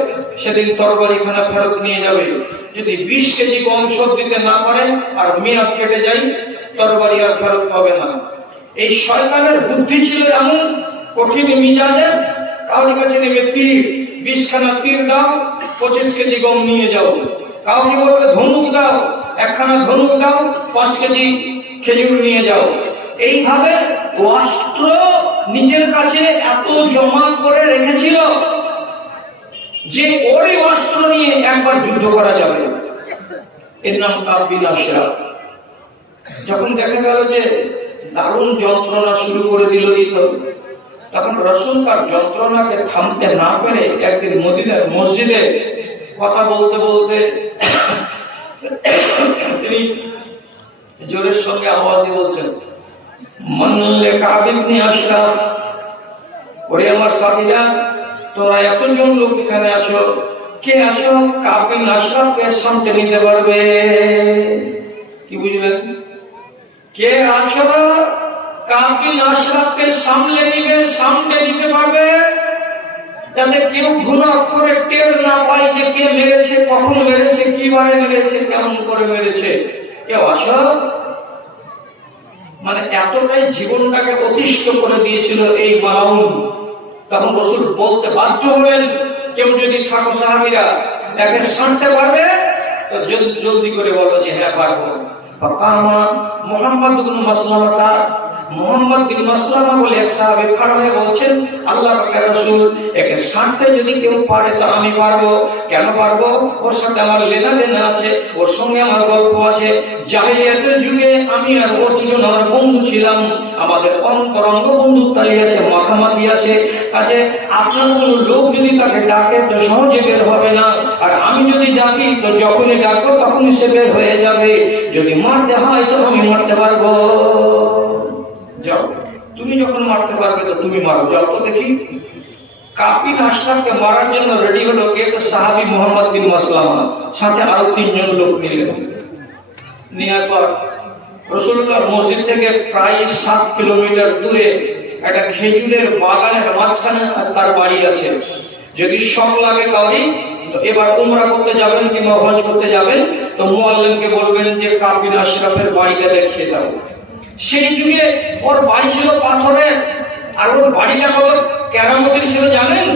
সেদিন তরবারিখানা ফেরত নিয়ে যাবে। যদি 20 কেজি গম শোধ দিতে না পারে আর মেয়াদ কেটে যায়, তরবারি আর ফেরত পাবে না। এই শয়তানের বুদ্ধি ছিল এমন কঠিন মিজাজের, কাউরি কাছে নেবে তীর, 20 খানা তীর দাও, 25 কেজি গম নিয়ে যাও। কাউকে বলবে ধনুক দাও, একখানা ধনুক দাও, 5 কেজি খেজুর নিয়ে যাও। এইভাবে অস্ত্র নিজের কাছে এত জমা করে রেখেছিল যে ওই অস্ত্র নিয়ে একবার যুদ্ধ করা যাবে। এর নাম কাবিল আশরাফ। যখন দেখা গেল যে দারুণ যন্ত্রণা শুরু করে দিল, তখন রাসূল তার যন্ত্রণাকে থামতে না পেরে একদিন মদিনার মসজিদে কথা বলতে বলতে তিনি জোরের সঙ্গে আওয়াজ দিয়ে বলছেন, মানলে কাবিল ইবনে আশরাফ, ওরে আমার সাথীরা, তোরা এতজন লোক এখানে আছো, কে আছো কাবিল আশরাফকে সামনে নিতে পারবে? কি বুঝলেন? কে আছো কাবিল আশরাফকে সামনে নিতে পারবে, যাতে কেউ ঘুরা করে টের না পায় যে কে মেরেছে, কখন মেরেছে, কিভাবে মেরেছে, কেমন করে মেরেছে। কেউ আছো? মানে এতটাই জীবনটাকে অতিষ্ঠ করে দিয়েছিল এই মালাউন। তখন রাসূল বলতে বাধ্য হলেন, কেউ যদি থাকো সাহাবীরা একে ছাড়তে পারবে তো জলদি করে বলো যে হ্যাঁ পারবো। মুহাম্মদ ইবনে মাসলামা, মোহাম্মদ বিন মাসলামা বলে এক সাহাবী খাড়া হয়ে বলছেন, আল্লাহর রাসূল, একে ছাড়তে যদি কেউ পারে তো আমি পারবো। কেন পারবো? ওর সাথে আমার লেনাদেনা আছে, ওর সঙ্গে আমার গল্প আছে। জাহেলিয়াতের যুগে আমি আর ও দুজন আমার বন্ধু ছিলাম, আমাদের অন্তরঙ্গ বন্ধুত্বাই আছে, মাখামাখি আছে। কাজে আপনার কোন লোক যদি তাকে ডাকে তো সহজে বের হবে না, আর আমি যদি ডাকি তো যখনই ডাকবো তখনই সে বের হয়ে যাবে। যদি মারতে হয় তো আমি মারতে পারবো। যাও, তুমি যখন মারতে পারবে তো তুমি মারো, যাও তো দেখি। কাবিল আশরাফকে মারার জন্য রেডি হলো কে? তো সাহাবী মুহাম্মদ বিন মাসলামা, সাথে আরো 3 জন লোক নিলেন। নেওয়ার পর রাসূলুল্লাহ মসজিদ থেকে প্রায় 7 কিলোমিটার দূরে একটা খেজুরের বাগানের মাঝখানে তার বাড়ি আছে। যদি শখ লাগে কাউরি তো এবার উমরা করতে যাবেন কিংবা হজ করতে যাবেন তো মুআল্লিমকে বলবেন যে কাবিল আশরাফের বাড়িটা দেখিয়ে দাও। সেই যুগে ওর বাড়ি ছিল পাথরের, আর ওর বাড়িটা কত কেরামতির ছিল জানেন?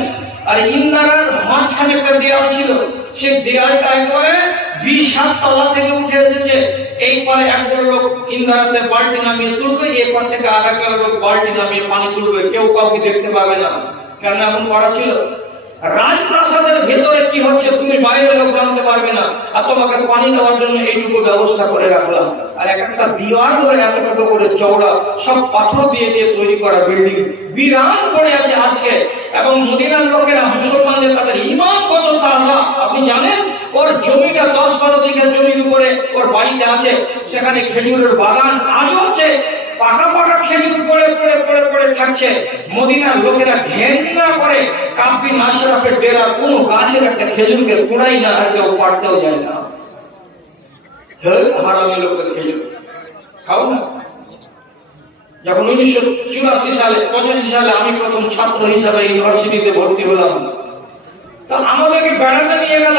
আর ইন্দারার মাঝখানে একটা দেয়াল ছিল, সেই দেয়ালটা করে 20 তলা থেকে উঠে এসেছে। এই পারে একজন লোক ইন্দারাতে বালতি নামিয়ে তুলবে, এই পার থেকে আর একটা লোক বালতি নামিয়ে পানি তুলবে, কেউ কাউকে দেখতে পাবে না। কেন এমন করা ছিল? রাজপ্রাসাদের ভেতরে কি হচ্ছে তুমি বাইরের লোক জানতে পারবে না, আর তোমাকে পানি দেওয়ার জন্য এইটুকু ব্যবস্থা করে রাখলাম। আর একটা দিওয়ার করে এতটুকু করে চওড়া, সব পাথর দিয়ে দিয়ে তৈরি করা বিল্ডিং বিরান পড়ে আছে আজকে। এবং মদিনার লোকেরা, মুসলমানদের তাদের ঈমান কত তাজা আপনি জানেন? ওর জমিটা 10-12 বিঘা জমির উপরে ওর বাড়িতে আছে, সেখানে খেজুরের বাগান আজও আছে, পাকা পাকা খেজুর পড়ে পড়ে পড়ে পড়ে থাকছে। মদিনার লোকেরা ঘেন্না করে কাবিল আশরাফের ডেরা কোন গাছের একটা খেজুরকে কুড়াই না, আর কেউ পাড়তেও যায় না। হারামি লোকের খেজুর খাও না। যখন 1984 সালে 85 সালে আমি প্রথম ছাত্র হিসাবে ইউনিভার্সিটিতে ভর্তি হলাম, তা আমাদেরকে বেড়াতে নিয়ে গেল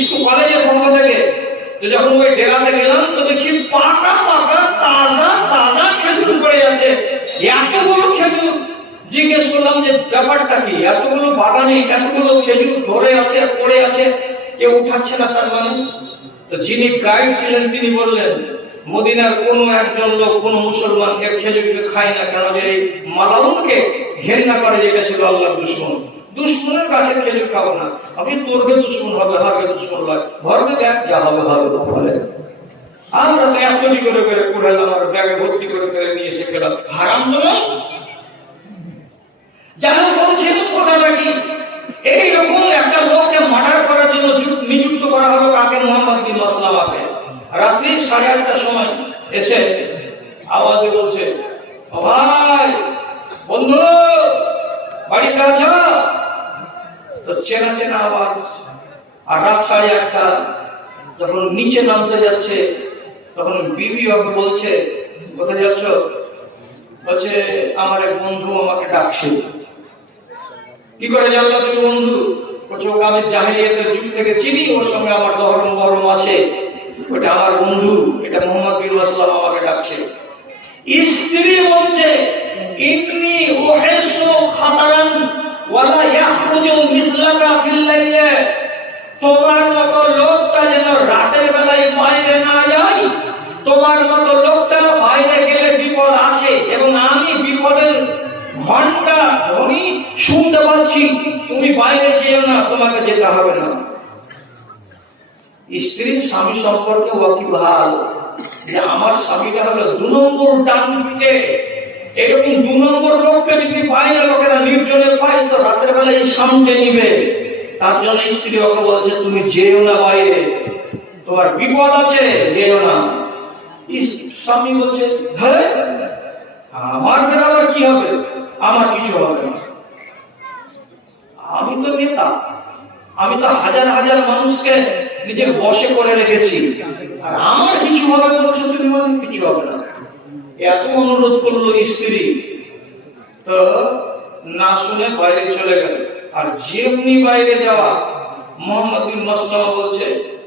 স্কুল কলেজের পক্ষ থেকে। যখন ওই ডেরাতে গেলাম তো দেখছি পাকা পাকা তাজা তাজা খেজুর পড়ে আছে, এতগুলো খেজুর। জিজ্ঞেস করলাম যে ব্যাপারটা কি, এতগুলো বাগানে এতগুলো খেজুর ধরে আছে পড়ে আছে, কেউ উঠাচ্ছে না, তার মানে? তো যিনি গাইড ছিলেন তিনি বললেন, মদিনার কোন একজন লোক, কোন মুসলমান এক খেজুরকে খায় না, কেন যে এই মালাউনকে ঘেন্না করে, যেটা ছিল আল্লাহর দুশমন। দুশ্মনের কাছে খেজুর খাবো না। আমি তোরবে দুশ্মন হবে, হবে দুশ্মন হয়, ঘরবে ব্যাগ যা হবে হবে বলে আমরা ব্যাগ তৈরি করে করে কুড়ালাম আর ব্যাগে ভর্তি করে করে নিয়ে এসে গেলাম। হারাম তো নয়? যেন বলছেন কথাটা কি, এইরকম একটা লোককে মার্ডার করার জন্য নিযুক্ত করা হলো কাকে? মোহাম্মদ বিন মাসলামাকে। রাত্রি 8:30টার সময় এসে আওয়াজে বলছে, ও ভাই বন্ধু বাড়িতে আছো? তো চেনা চেনা আওয়াজ। আর রাত 8:30 যখন নিচে নামতে যাচ্ছে তখন বিবি ওকে বলছে, কোথায় যাচ্ছ? বলছে আমার এক বন্ধু আমাকে ডাকছে। কি করে জানলা তুমি বন্ধু? বলছে ওকে আমি জাহিলিয়াতের যুগ থেকে চিনি, ওর সঙ্গে আমার দহরম বহরম আছে, ওটা আমার বন্ধু, এটা মোহাম্মদ বিন মাসলাম আমাকে ডাকছে। স্ত্রী বলছে, ইন্নী উহিসু খাতারান ওয়ালা ইয়াখরুজু মিসলাকা ফিল লাইল, তোমার মতো লোকটা যেন রাতের বেলায় বাইরে না যায়, তোমার মতো লোকটা বাইরে গেলে বিপদ আছে এবং আমি বিপদের ঘন্টা ধ্বনি শুনতে পাচ্ছি, তুমি বাইরে যেও না, তোমাকে যেতে হবে না। স্ত্রীর স্বামী সম্পর্কে ওয়াকিবহাল যে আমার স্বামীটা হলো 2 নম্বর ডান দিকে, এরকম 2 নম্বর লোককে যদি বাইরে লোকেরা নির্জনে পাই তো রাতের বেলায় সামনে নিবে। তার জন্য স্ত্রী ওকে বলছে তুমি যেও না বাইরে, তোমার বিপদ আছে, যেও না। স্বামী বলছে হ্যাঁ আমার আবার কি হবে, আমার কিছু হবে না, আমি তো নেতা, আমি তো হাজার হাজার মানুষকে নিজের বশে করে রেখেছি, আর আমার কিছু হবে না বলছো তুমি, মানে কিছু হবে না। এত অনুরোধ করলো স্ত্রী, তো না শুনে বাইরে চলে গেল। আর যেমনি বাইরে যাওয়া মোহাম্মদ বিন মাসলামা বলছে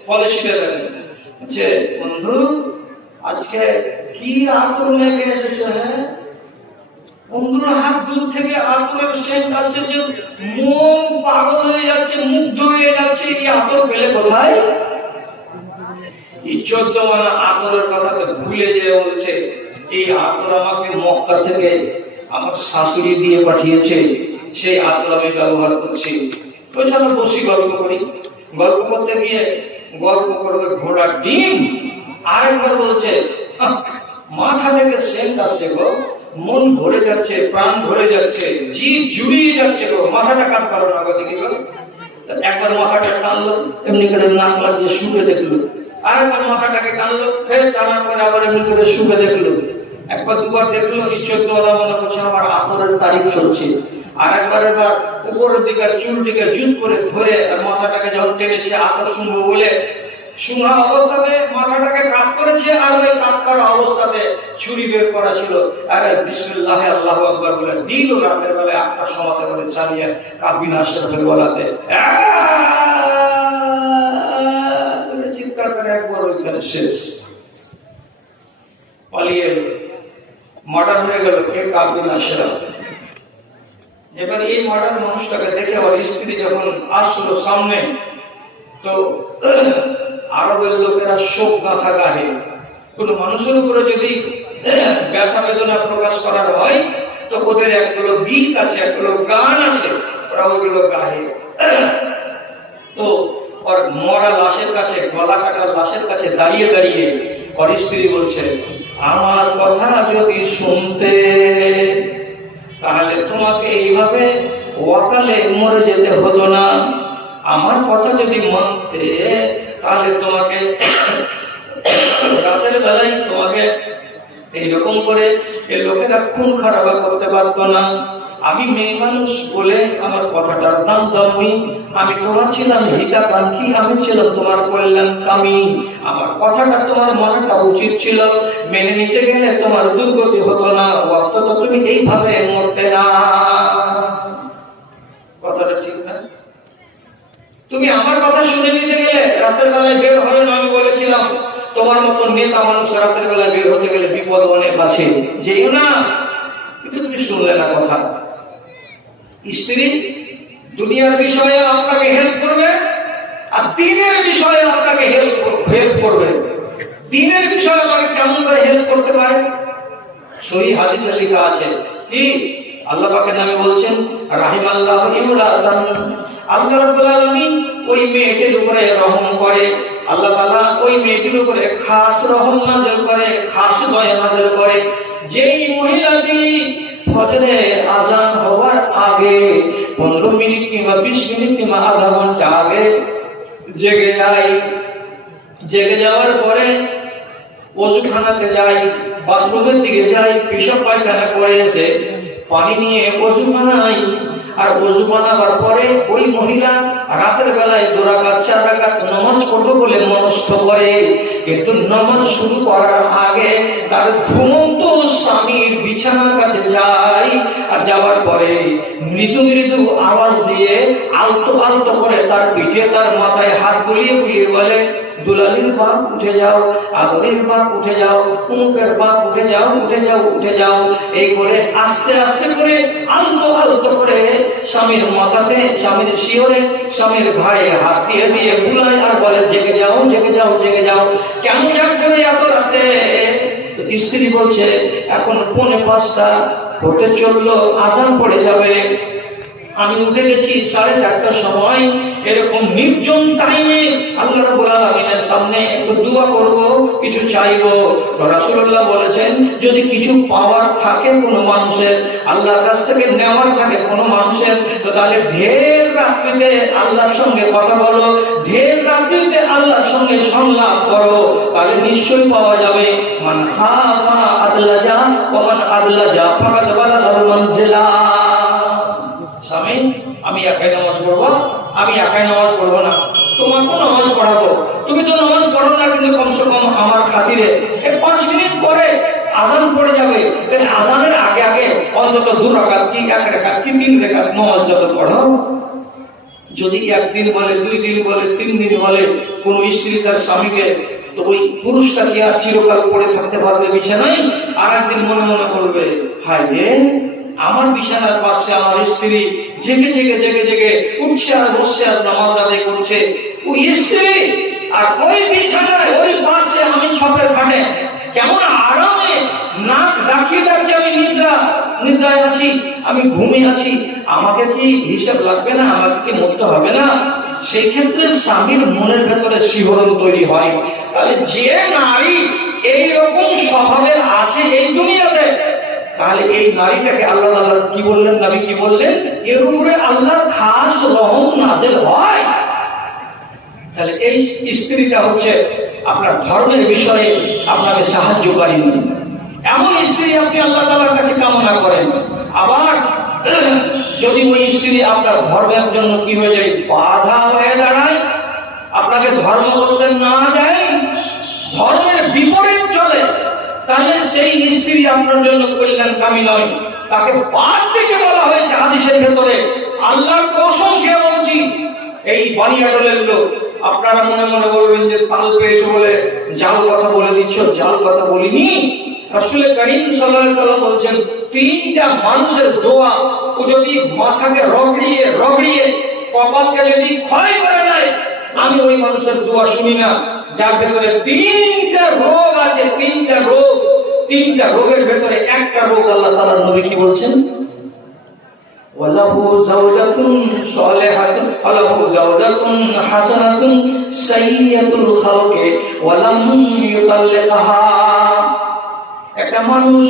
পলিশিটা গেলেন, বলছে বন্ধু আজকে কি আতর মেখে এসেছো? হ্যাঁ বন্ধুর হাত দূর থেকে আতরের সেন্ট আসছে যে মন পাগল হয়ে যাচ্ছে, মুগ্ধ হয়ে যাচ্ছে। এই আতর পেলে কোথায়? এই 14 মানা আতরের কথা ভুলে যেয়ে বলছে এই আতর আমাকে মক্কা থেকে আমার শাশুড়ি দিয়ে পাঠিয়েছে, সেই আতর আমি ব্যবহার করছি। ওই জন্য বসি গল্প করি, গল্প করতে গিয়ে গল্প করবে ঘোড়ার ডিম। আরেকবার বলছে মাথা থেকে সেন্ট আসছে গো, মন ভরে যাচ্ছে, প্রাণ ভরে যাচ্ছে, জি জুড়িয়ে যাচ্ছে গো, মাথাটা কাট করো না গো দেখি। একবার মাথাটা টানলো, এমনি করে নাক লাগিয়ে শুকে দেখলো, আরেকবার মাথাটাকে টানলো, ফের টানার পরে আবার এমনি করে শুকে দেখলো, একবার দুবার দেখলো, এই 14 মনে করছে আমার আতরের তারিখ চলছে। আর একবার এবার উপরের দিকে চুলটিকে জুত করে ধরে আর মাথাটাকে যখন টেনেছে আতর শুনবো বলে, শুনা অবস্থাতে মাথাটাকে কাট করেছে, আর ওই কাট করা অবস্থাতে ছুরি বের করা ছিল। আরে বিসমিল্লাহ আল্লাহু আকবার বলে দিল রাতের বেলায় 8টার সময় করে চালিয়ে কাবিন আশরাফের গলাতে চিৎকার করে একবার ওইখানে শেষ, পালিয়ে মার্ডার হয়ে গেল। কে? কাবিন আশরাফ। এবার এই মার্ডার মানুষটাকে দেখে আমার স্ত্রী যখন আসলো সামনে, তো আরবের লোকেরা শোক গাথা গাহে। কোন মানুষের উপরে যদি ব্যথা বেদনা প্রকাশ করার হয় তো ওদের একগুলো গীত আছে, একগুলো গান আছে, ওরা ওইগুলো গাহে। তো ওর মরা লাশের কাছে, গলা কাটা লাশের কাছে দাঁড়িয়ে দাঁড়িয়ে ওর স্ত্রী বলছে আমার কথা যদি শুনতে তাহলে তোমাকে এইভাবে ওয়াকালে মরে যেতে হতো না, আমার কথা যদি মানতে তাহলে তোমাকে রাতের বেলায় তোমাকে এইরকম করে এই লোকেরা খুন খারাপ করতে পারতো না। আমি মেয়ে মানুষ বলে আমার কথাটার দাম দামি, আমি তোমার ছিলাম হিতাকাঙ্ক্ষী, আমি ছিলাম তোমার কল্যাণকামী, আমার কথাটা তোমার মানাটা উচিত ছিল, মেনে নিতে গেলে তোমার দুর্গতি হতো না, অন্তত তুমি এইভাবে মরতে না। কথাটা ঠিক না? তুমি আমার কথা শুনে নিতে গেলে রাতের বেলায় বের হয় না, আমি বলেছিলাম তোমার মতো নেতা মানুষ রাতের বেলায় বের হতে গেলে বিপদ অনেক আছে, যেও না, কিন্তু তুমি শুনলে না কথা। স্ত্রী দুনিয়ার বিষয়ে আপনাকে হেল্প করবে আর দিনের বিষয়ে আপনাকে হেল্প করবে। দিনের বিষয়ে আমাকে কেমন করে হেল্প করতে পারে? সহি হাদিসে লেখা আছে কি আল্লাহ পাকের নামে বলছেন রাহিমাল্লাহু ইমরাতান, আল্লাহ রাব্বুল আলামিন ওই মেয়েটির উপরে রহম করে, আল্লাহ তাআলা ওই মেয়েটির উপরে খাস রহম নাযিল করে, খাস দয়া নাযিল করে। যেই মহিলাটি ফজরে আযান হওয়ার আগে 15 মিনিট কিংবা 20 মিনিট কিংবা আধা ঘন্টা আগে জেগে যায়, জেগে যাওয়ার পরে ওযুখানাতে যায়, বাথরুমের দিকে যায়, পেশাব পায়খানা করে এসে পানি নিয়ে ওযু বানায়, আর ওযু বানাবার পরে ওই মহিলা রাতের বেলায় 2 রাকাত 4 রাকাত নামাজ পড়বে বলে মনস্থ করে, কিন্তু নামাজ শুরু করার আগে তার ঘুমন্ত স্বামীর বিছানার কাছে যায়, আর যাওয়ার পরে মৃদু মৃদু আওয়াজ দিয়ে আলতো আলতো করে তার পিঠে তার মাথায় হাত বুলিয়ে বুলিয়ে বলে, দুলালির বাপ উঠে যাও, আদরের বাপ উঠে যাও, উমুকের বাপ উঠে যাও, উঠে যাও, উঠে যাও। এই করে আস্তে আস্তে করে আলতো আলতো করে স্বামীর মাথাতে, স্বামীর শিওরে, স্বামীর ঘাড়ে হাত দিয়ে দিয়ে বুলায় আর বলে, জেগে যাও, জেগে যাও, জেগে যাও। কেন জাগবে এত রাতে? স্ত্রী বলছে, এখন 4:45 হতে চললো, আযান পড়ে যাবে। আমি উঠে গেছি 4:30টার সময়, এরকম নির্জন টাইমে আল্লাহ রাব্বুল আলামিনের সামনে একটু দোয়া করব, কিছু চাইবো। রাসূলুল্লাহ বলেছেন, যদি কিছু পাওয়ার থাকে কোনো মানুষের, আল্লাহর কাছ থেকে নেওয়ার থাকে কোনো মানুষের, তো তাহলে ঢের রাত্রিতে আল্লাহর সঙ্গে কথা বলো, ঢের রাত্রিতে আল্লাহর সঙ্গে সংলাপ করো, তাহলে নিশ্চয়ই পাওয়া যাবে। মান খাফা আদলাজা ওয়া মান আদলাজা ফাকাদ বালাগাল মানজিলা। স্বামী, আমি একাই নামাজ পড়বো, আমি একাই নামাজ পড়বো না, তোমাকে নামাজ পড়াবো। তুমি তো নামাজ পড়ো না, কিন্তু কমসে কম আমার খাতিরে 5 মিনিট পরে আযান পড়ে যাবে, তাহলে আযানের আগে আগে অন্তত 2 রাকাত কি 1 রাকাত কি 3 রাকাত নামাজ যত পড়ো। যদি 1 দিন বলে, 2 দিন বলে, 3 দিন বলে কোন স্ত্রী তার স্বামীকে, তো ওই পুরুষটা কি আর চিরকাল পড়ে থাকতে পারবে বিছানায়? আর একদিন মনে মনে করবে, হায় রে, আমার বিছানার পাশে আমার স্ত্রী জেগে জেগে জেগে জেগে উঠছে আর বসছে আর নামাজ আদায় করছে, ওই স্ত্রী আর ওই বিছানায় ওই পাশে আমি ছপের খাটে কেমন আরামে নাক ডাকিয়ে ডাকিয়ে আমি নিদ্রায় আছি, আমি ঘুমিয়ে আছি, আমাকে কি হিসাব লাগবে না? আমাকে কি মরতে হবে না? সেই ক্ষেত্রে স্বামীর মনের ভেতরে শিহরণ তৈরি হয়। তাহলে যে নারী এইরকম স্বভাবের আছে এই দুনিয়াতে, তাহলে এই নারীটাকে আল্লাহ কি বললেন, নবী কি বললেন, এর উপরে আল্লাহর খাস রহম নাযিল হয়। তাহলে এই স্ত্রীটা হচ্ছে আপনার ধর্মের বিষয়ে আপনাকে সাহায্যকারী। এমন স্ত্রী আপনি আল্লাহ তাআলার কাছে কামনা করেন। আবার যদি ওই স্ত্রী আপনার ধর্মের জন্য কি হয়ে যায়, বাধা হয়ে দাঁড়ায়, আপনাকে ধর্ম করতে না যায়, ধর্মের বিপরীত চলে, তাহলে সেই স্ত্রী আপনার জন্য কল্যাণকামী নয়, তাকে বাদ থেকে বলা হয়েছে হাদিসের ভেতরে। আল্লাহর কসম খেয়ে বলছি, এই বানিয়াডলের লোক, আপনারা মনে মনে বলবেন যে তাল পেয়েছে বলে জাল কথা বলে দিচ্ছ, জাল কথা বলিনি। রাসূল কারীম সাল্লাল্লাহু আলাইহি ওয়াসাল্লাম বলছেন, 3টা মানুষের দোয়া ও যদি মাথাকে রগড়িয়ে রগড়িয়ে কপালকে যদি ক্ষয় করে দেয়, আমি ওই মানুষের দোয়া শুনি না, যার ভেতরে 3টা রোগ আছে। 3টা রোগ, 3টা রোগের ভেতরে একটা রোগ আল্লাহ তাআলা নবী কি বলছেন, ওয়ালাহু যাওজাতুন সালিহাতুন ওয়ালাহু যাওজাতুন হাসানাতুন সাইয়্যাতুল খালকি ওয়া লাম ইউতাল্লিকহা। একটা মানুষ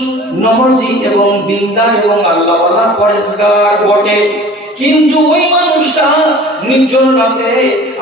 নামাজি এবং দিনদার এবং আল্লাহওয়ালা পরেশগার বটে, কিন্তু ওই মানুষটা নির্জন রাতে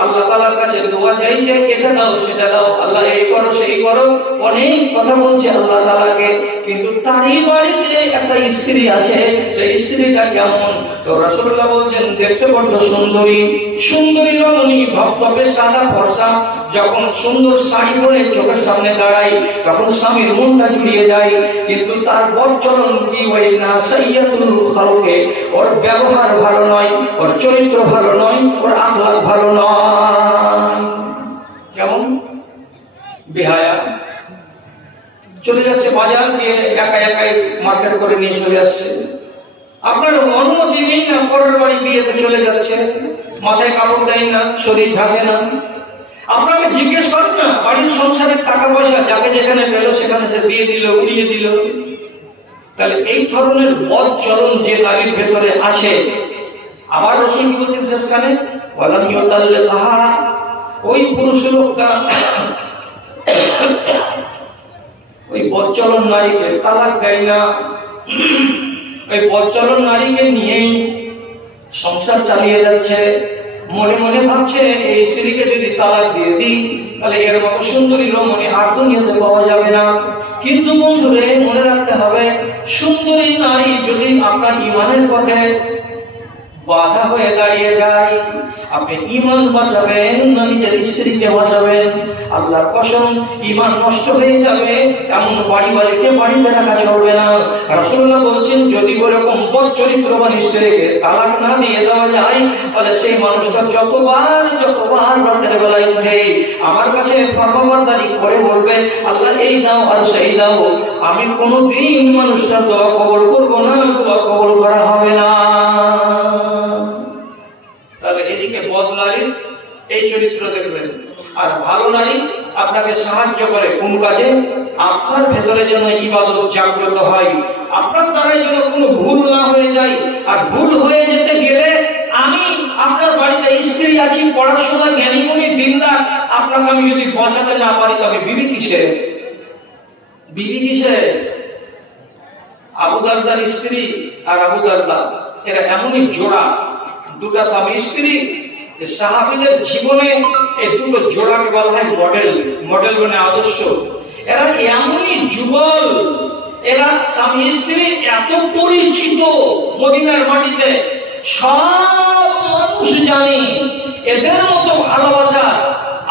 আল্লাহ তাআলার কাছে দোয়া চাইছে, এটা দাও সেটা দাও, আল্লাহ এই করো সেই করো, অনেক কথা বলছে আল্লাহ তাআলাকে, কিন্তু তারই বাড়িতে একটা স্ত্রী আছে, সেই স্ত্রীটা কেমন? তো রাসূলুল্লাহ বলছেন, দেখতে বড্ড সুন্দরী, সুন্দরী রমণী, ধবধবে সাদা ফর্সা, যখন সুন্দর শাড়ি পরে চোখের সামনে দাঁড়ায়, তখন স্বামীর মনটা জুড়িয়ে যায়, কিন্তু তার বচন কি হয় না, সাইয়্যাতুল খালকি, ওর ব্যবহার ভালো নয়, ওর চরিত্র ভালো নয়, ওর আখলাক ভালো নয়। কেমন বেহায়া, চলে যাচ্ছে বাজার দিয়ে, একা একাই মার্কেট করে নিয়ে চলে আসছে, আপনার অনুমতি নেই না, পরের বাড়ি বিয়েতে চলে যাচ্ছে, মাথায় কাপড় দেয় না, শরীর ঢাকে না, আপনাকে জিজ্ঞেস করেন না বাড়ির সংসারের টাকা পয়সা যাকে যেখানে পেল সেখানে সে দিয়ে দিল, উড়িয়ে দিল। তাহলে এই ধরনের বদ চলন যে নারীর ভেতরে আসে, আবার রসুল কি বলছেন শেষখানে, ওই পুরুষ লোকটা ওই বদচলন নারীকে তালাক দেয় না, ওই বদচলন নারীকে নিয়ে সংসার চালিয়ে যাচ্ছে, মনে মনে ভাবছে এই স্ত্রীকে যদি তালাক দিয়ে দিই তাহলে এর মতো সুন্দরী রমণী আর দুনিয়াতে পাওয়া যাবে না। কিন্তু বন্ধুরে মনে রাখতে হবে, সুন্দরী নারী যদি আপনার ইমানের পথে বাধা হয়ে দাঁড়িয়ে যায়, আপনি ইমান বাঁচাবেন না নিজের স্ত্রীকে বাঁচাবেন, আল্লাহর কসম ইমান নষ্ট হয়ে যাবে। এমন বাড়িকে বাড়িতে রাখা চলবে না। রাসূলুল্লাহ বলছেন, যদি ওরকম চরিত্রবান স্ত্রীকে তালাক না দিয়ে দেওয়া যায় তাহলে সেই মানুষটা যতবার রাতের বেলায় উঠে আমার কাছে ফরমাবরদারি করে বলবে, আল্লাহ এই দাও আর সেই দাও, আমি কোনোদিন মানুষটার দোয়া কবুল করবো না, দোয়া কবুল করা হবে না। তাহলে এদিকে বদ নারী এই চরিত্র দেখবেন, আর ভালো নারী আপনাকে সাহায্য করে কোন কাজে, আপনার ভেতরে যেন ইবাদত জাগ্রত হয়, আপনার দ্বারা যেন কোনো ভুল না হয়ে যায়। আর ভুল হয়ে যেতে গেলে আমি আপনার বাড়িতে স্ত্রী আছি, পড়াশোনা জ্ঞানী গুণী দিনদার, আপনাকে আমি যদি বাঁচাতে না পারি তবে বিবি কিসে? আবু দারদার স্ত্রী আর আবু দারদা এরা এমনই জোড়া, দুটা স্বামী স্ত্রী। সাহাবীদের জীবনে এই দুটো জোড়াকে বলা হয় মডেল মানে আদর্শ। এরা এমনই যুগল, এরা স্বামী স্ত্রী এত পরিচিত মদিনার মাটিতে, সব মানুষ জানে এদের মতো ভালোবাসা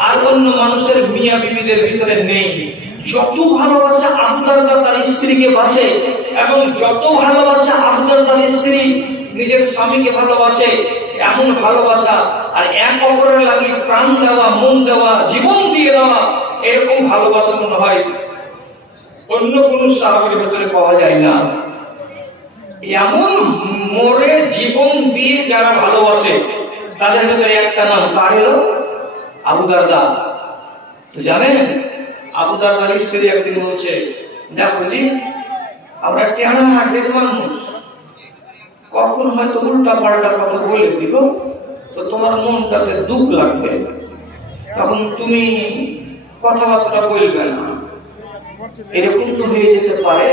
আর অন্য মানুষের মিয়া বিবিদের ভিতরে নেই। যত ভালোবাসা আবু দারদা তার স্ত্রীকে বাসে, এবং যত ভালোবাসা আবু দারদার স্ত্রী নিজের স্বামীকে ভালোবাসে, এমন ভালোবাসা আর এক অপরের লাগে প্রাণ দেওয়া, মন দেওয়া, জীবন দিয়ে দেওয়া, এরকম ভালোবাসা মনে হয় অন্য কোন সাহাবীর ভেতরে পাওয়া যায় না। এমন মরে জীবন দিয়ে যারা ভালোবাসে তাদের ভেতরে একটা নাম, তার হলো আবু দারদা। তো জানেন, আবু দারদার স্ত্রী একদিন বলছে, দেখো আমরা কেন হাটের মানুষ, কখন হয়তো উল্টা পাল্টা কথা বলে দিব, তো তোমার মনটাতে দুঃখ লাগবে, তখন তুমি কথাবার্তা বলবে না, এরকম তো হয়ে যেতে পারে।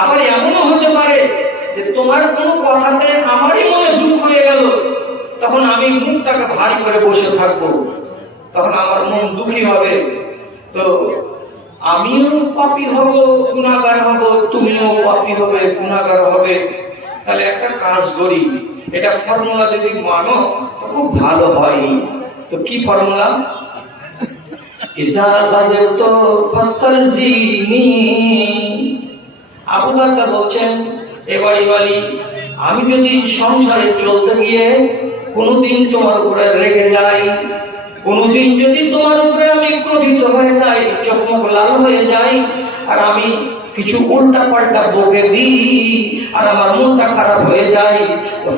আবার এমনও হতে পারে যে তোমার কোনো কথাতে আমারই মনে দুঃখ হয়ে গেল, তখন আমি মুখটাকে ভারী করে বসে থাকবো, তখন আমার মন দুঃখী হবে, তো আমিও পাপী হব, গুনাহগার হব, তুমিও পাপী হবে, গুনাহগার হবে। তাহলে একটা কাজ করি, এটা ফর্মুলা যদি মানো তো খুব ভালো হয়। তো কি ফর্মুলা? আবু দারদা বলছেন, এবারে আমি যদি সংসারে চলতে গিয়ে কোনদিন তোমার উপরে রেগে যাই, কোনদিন যদি তোমার উপরে আমি ক্রোধিত হয়ে যাই, চোখ লাল হয়ে যাই, আর আমি কিছু উল্টা পাল্টা বকে দিই আর আমার মনটা খারাপ হয়ে যায়, তো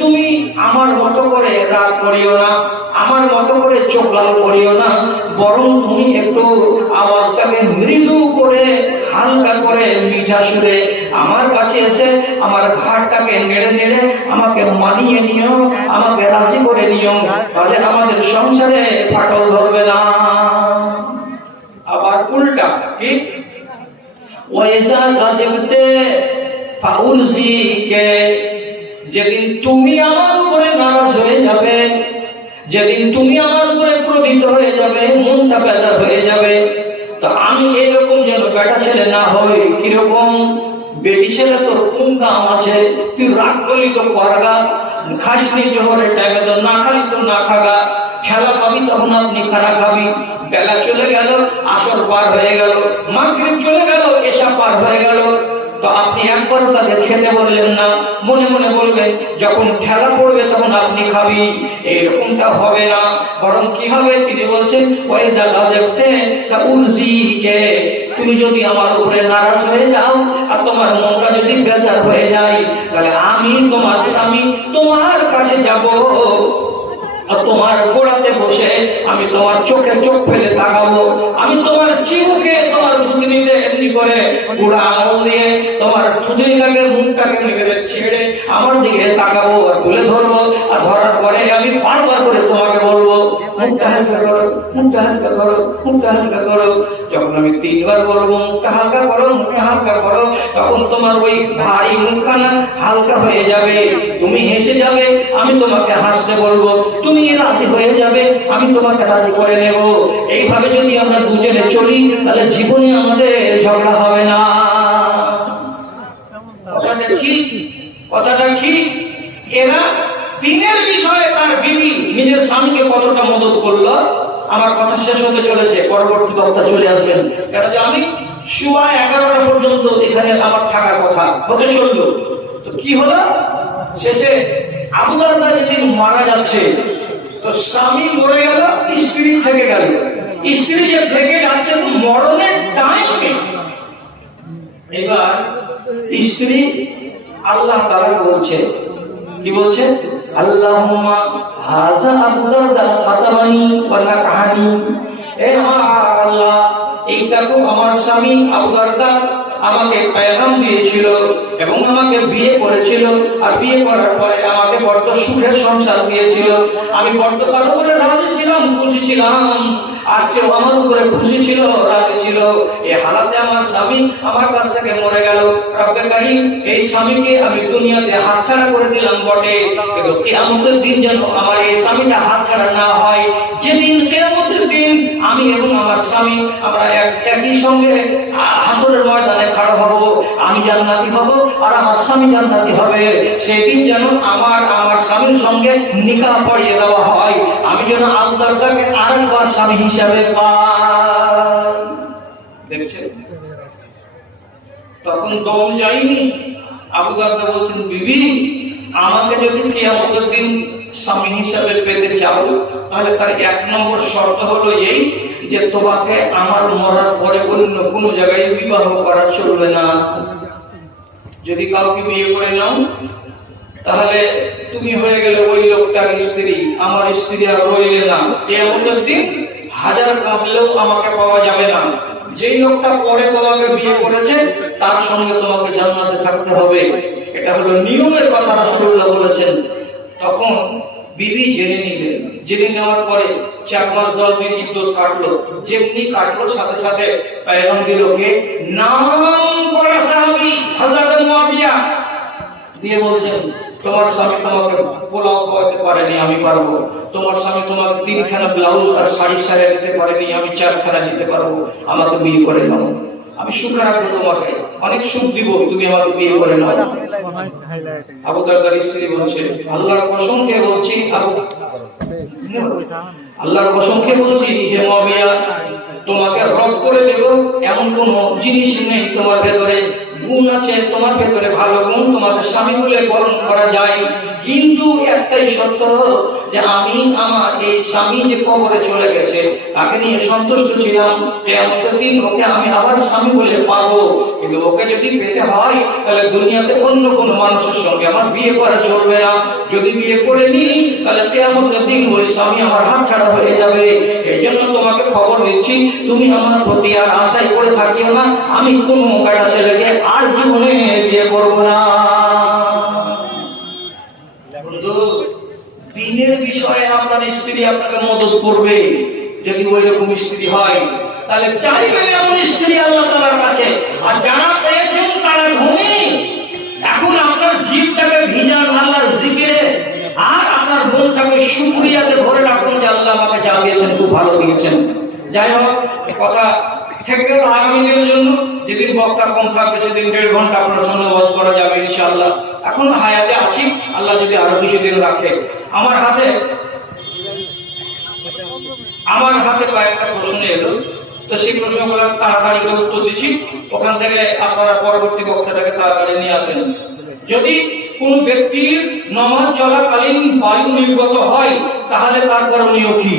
তুমি আমার মতো করে রাগ করিও না, আমার মতো করে চোখ লাল করিও না, বরং তুমি একটু আওয়াজটাকে মৃদু করে, হালকা করে, মিঠা সুরে আমার কাছে এসে আমার ঘাটটাকে নেড়ে নেড়ে আমাকে মানিয়ে নিও, আমাকে রাজি করে নিও, তাহলে আমাদের সংসারে ফাটল ধরবে না। আবার উল্টা কি, যেদিন তুমি আমার উপরে নারাজ হয়ে যাবে, যেদিন তুমি আমার উপরে ক্রোধিত হয়ে যাবে, মনটা বেজার হয়ে যাবে, তো আমি এরকম যেন বেটা ছেলে না হই। কিরকম? বেটি ছেলে তোর কোন দাম আছে, তুই রাগ করলি তো করগা, খাসনি জোহরের টাইমে তো না খালি তো না খাগা, খেলা পাবি তখন আপনি খানা খাবি, বেলা চলে গেল, আসর পার হয়ে গেল, মাগরিব চলে গেল, এশা পার হয়ে গেল, তো আপনি একবার তাদের খেতে বললেন না, মনে মনে বলবেন যখন খেলা পড়বে তখন আপনি খাবি। এইরকমটা হবে না, বরং কি হবে? তিনি বলছেন, ওই জায়গা দেখতে তুমি যদি আমার উপরে নারাজ হয়ে যাও আর তোমার মনটা যদি বেজার হয়ে যায়, তাহলে আমি তোমার স্বামী তোমার কাছে যাব, তোমার গোড়াতে বসে আমি তোমার চোখে চোখ ফেলে তাকাবো, আমি তোমার চিবুকে তোমার থুতনিতে এমনি করে পুরা আঙুল দিয়ে তোমার থুতনিটাকে মুখটাকে মেরে ছেড়ে আমার দিকে তাকাবো আর তুলে ধরবো, আর ধরার পরে আমি বারবার করে তোমাকে বলবো মুখটা হালকা করো, মুখটা হালকা করো, মুখটা হালকা করো। যখন আমি 3 বার বলবো মুখটা হালকা করো, মুখটা হালকা করো, তখন তোমার ওই ভারী মুখখানা হালকা হয়ে যাবে, তুমি হেসে যাবে, আমি তোমাকে হাসতে বলবো, তুমি রাজি হয়ে যাবে, আমি তোমাকে রাজি করে নেব। এইভাবে যদি আমরা দুজনে চলি তাহলে জীবনে আমাদের ঝগড়া হবে না। কথাটা ঠিক, কথাটা ঠিক। এরা দিনের বিষয়ে তার বিবি নিজের স্বামীকে কতটা মদত করলো। আমার কথা শেষ হতে চলেছে, পরবর্তী বক্তা চলে আসবেন। কেন যে আমি সোয়া 11টা পর্যন্ত এখানে আমার থাকার কথা হতে চললো। তো কি হলো, শেষে আবু দারদা যেদিন মারা যাচ্ছে, তো স্বামী মরে গেল, স্ত্রী থেকে গেল। স্ত্রী যে থেকে যাচ্ছে তো মরণের টাইমে এবার স্ত্রী আল্লাহ তাআলা বলছে, কি বলছে, আল্লাহুম্মা হাযা আবু দারদা ফাতামানি ওয়া নাকাহানি, এ আমার আল্লাহ, এইটা তো আমার স্বামী আবু দারদা আমাকে পেগাম দিয়েছিল এবং আমাকে বিয়ে করেছিল, আর বিয়ে করার পরে আমাকে বড্ড সুখের সংসার দিয়েছিল, আমি বড্ড তার উপরে রাজি ছিলাম, খুশি ছিলাম, আর সে আমার উপরে খুশি ছিল, রাজি ছিল। এই হালাতে আমার স্বামী আমার কাছ থেকে মরে গেল। রব্বে কারীম, এই স্বামীকে আমি দুনিয়াতে হাতছাড়া করে দিলাম বটে, কিন্তু কিয়ামতের দিন যেন আমার এই স্বামীটা হাতছাড়া না হয়। যেদিন কিয়ামতের দিন আমি এবং আমার স্বামী আমরা একই সঙ্গে হাসরের ময়দানে খাড়া হব, আমি জান্নাতি হব আর আমার স্বামী জান্নাতি হবে, সেদিন যেন আমার স্বামীর সঙ্গে নিকাহ পড়িয়ে দেওয়া হয়, আমি যেন আবু দারদাকে আরেকবার স্বামী হিসাবে পাই। দেখছেন, তখন দম যায়নি। আবু দারদা বলছেন, বিবি, আমাকে যদি কিয়ামতের দিন স্বামী হিসাবে পেতে চাও তাহলে তার 1 নম্বর শর্ত হলো এই যে তোমাকে আমার মরার পরে অন্য কোনো জায়গায় বিবাহ করা চলবে না। যদি কাউকে বিয়ে করে নাও তাহলে তুমি হয়ে গেলে ওই লোকটার স্ত্রী, আমার স্ত্রী আর রইলে না। কিয়ামতের দিন হাজার কাঁদলেও আমাকে পাওয়া যাবে না। যেই লোকটা পরে তোমাকে বিয়ে করেছে তার সঙ্গে তোমাকে জান্নাতে থাকতে হবে। এটা হলো নিয়মের কথা রাসূলুল্লাহ বলেছেন। তখন বিবি জেনে নিলেন, জেনে নেওয়ার পরে 4 মাস 10 দিন ইদ্দত কাটলো। যেমনি কাটলো সাথে সাথে পয়গম্বরকে নাম করা সাহাবী হযরত মুআবিয়া দিয়ে বলছেন, তোমার স্বামী তোমাকে পোলাও খাওয়াতে পারেনি, আমি পারবো। তোমার স্বামী তোমাকে 3খানা ব্লাউজ আর শাড়ি সারিয়ে দিতে পারেনি, আমি 4খানা দিতে পারবো। আমাকে বিয়ে করে নাও, আমি সুখ রাখবো, তোমাকে অনেক সুখ দিব, তুমি আমাকে বিয়ে করে নাও। আবু দারদার স্ত্রী বলছে, আল্লাহর কসম খেয়ে বলছি, আল্লাহর কসম খেয়ে বলছি যে মুআবিয়া, তোমাকে রব করে দেব এমন কোন জিনিস নেই তোমার ভেতরে। গুণ আছে তোমার ভেতরে, ভালো গুণ, তোমাকে স্বামী বলে বরণ করা যায়, কিন্তু একটাই শর্ত যে আমি আমার এই স্বামী যে কবরে চলে গেছে তাকে নিয়ে সন্তুষ্ট ছিলাম, কিয়ামতের দিন ওকে আমি আবার স্বামী বলে পাবো, কিন্তু ওকে যদি পেতে হয় তাহলে দুনিয়াতে অন্য কোনো মানুষের সঙ্গে আমার বিয়ে করা চলবে না। যদি বিয়ে করে নিই তাহলে কিয়ামতের দিন ওই স্বামী আমার হাত ছাড়া হয়ে যাবে। এই জন্য তোমাকে খবর দিচ্ছি, তুমি আমার প্রতি আর আশাই করে থাকিও না, আমি কোনো বেটা ছেলেকে আর জীবনে বিয়ে করবো না। দিনের বিষয়ে আপনার স্ত্রী আপনাকে মদত করবে, যদি ওই রকম স্ত্রী হয় তাহলে চাইবেন এমন স্ত্রী আল্লাহ তাআলার কাছে। আর যারা পেয়েছেন তারা ধনী। এখন আপনার জীবটাকে ভিজান আল্লাহর জিকিরে, আর আপনার মনটাকে শুকরিয়াতে ভরে রাখুন যে আল্লাহ আমাকে যা দিয়েছেন খুব ভালো দিয়েছেন। যাই হোক, কথা থেকে আগামী দিনের জন্য যেদিন বক্তা কম থাকবে সেদিন 1.5 ঘন্টা আপনার সঙ্গে ওয়াজ করা যাবে ইনশাআল্লাহ। এখন হায়াতে আছি, আল্লাহ যদি আরো 2 দিন রাখে। আমার হাতে কয়েকটা প্রশ্ন এলো, তো সেই প্রশ্নগুলো তাড়াতাড়ি করে উত্তর দিচ্ছি। ওখান থেকে আপনারা পরবর্তী বক্তাটাকে তাড়াতাড়ি নিয়ে আসেন। যদি কোন ব্যক্তির নামাজ চলাকালীন বায়ু নির্গত হয় তাহলে তার করণীয় কি?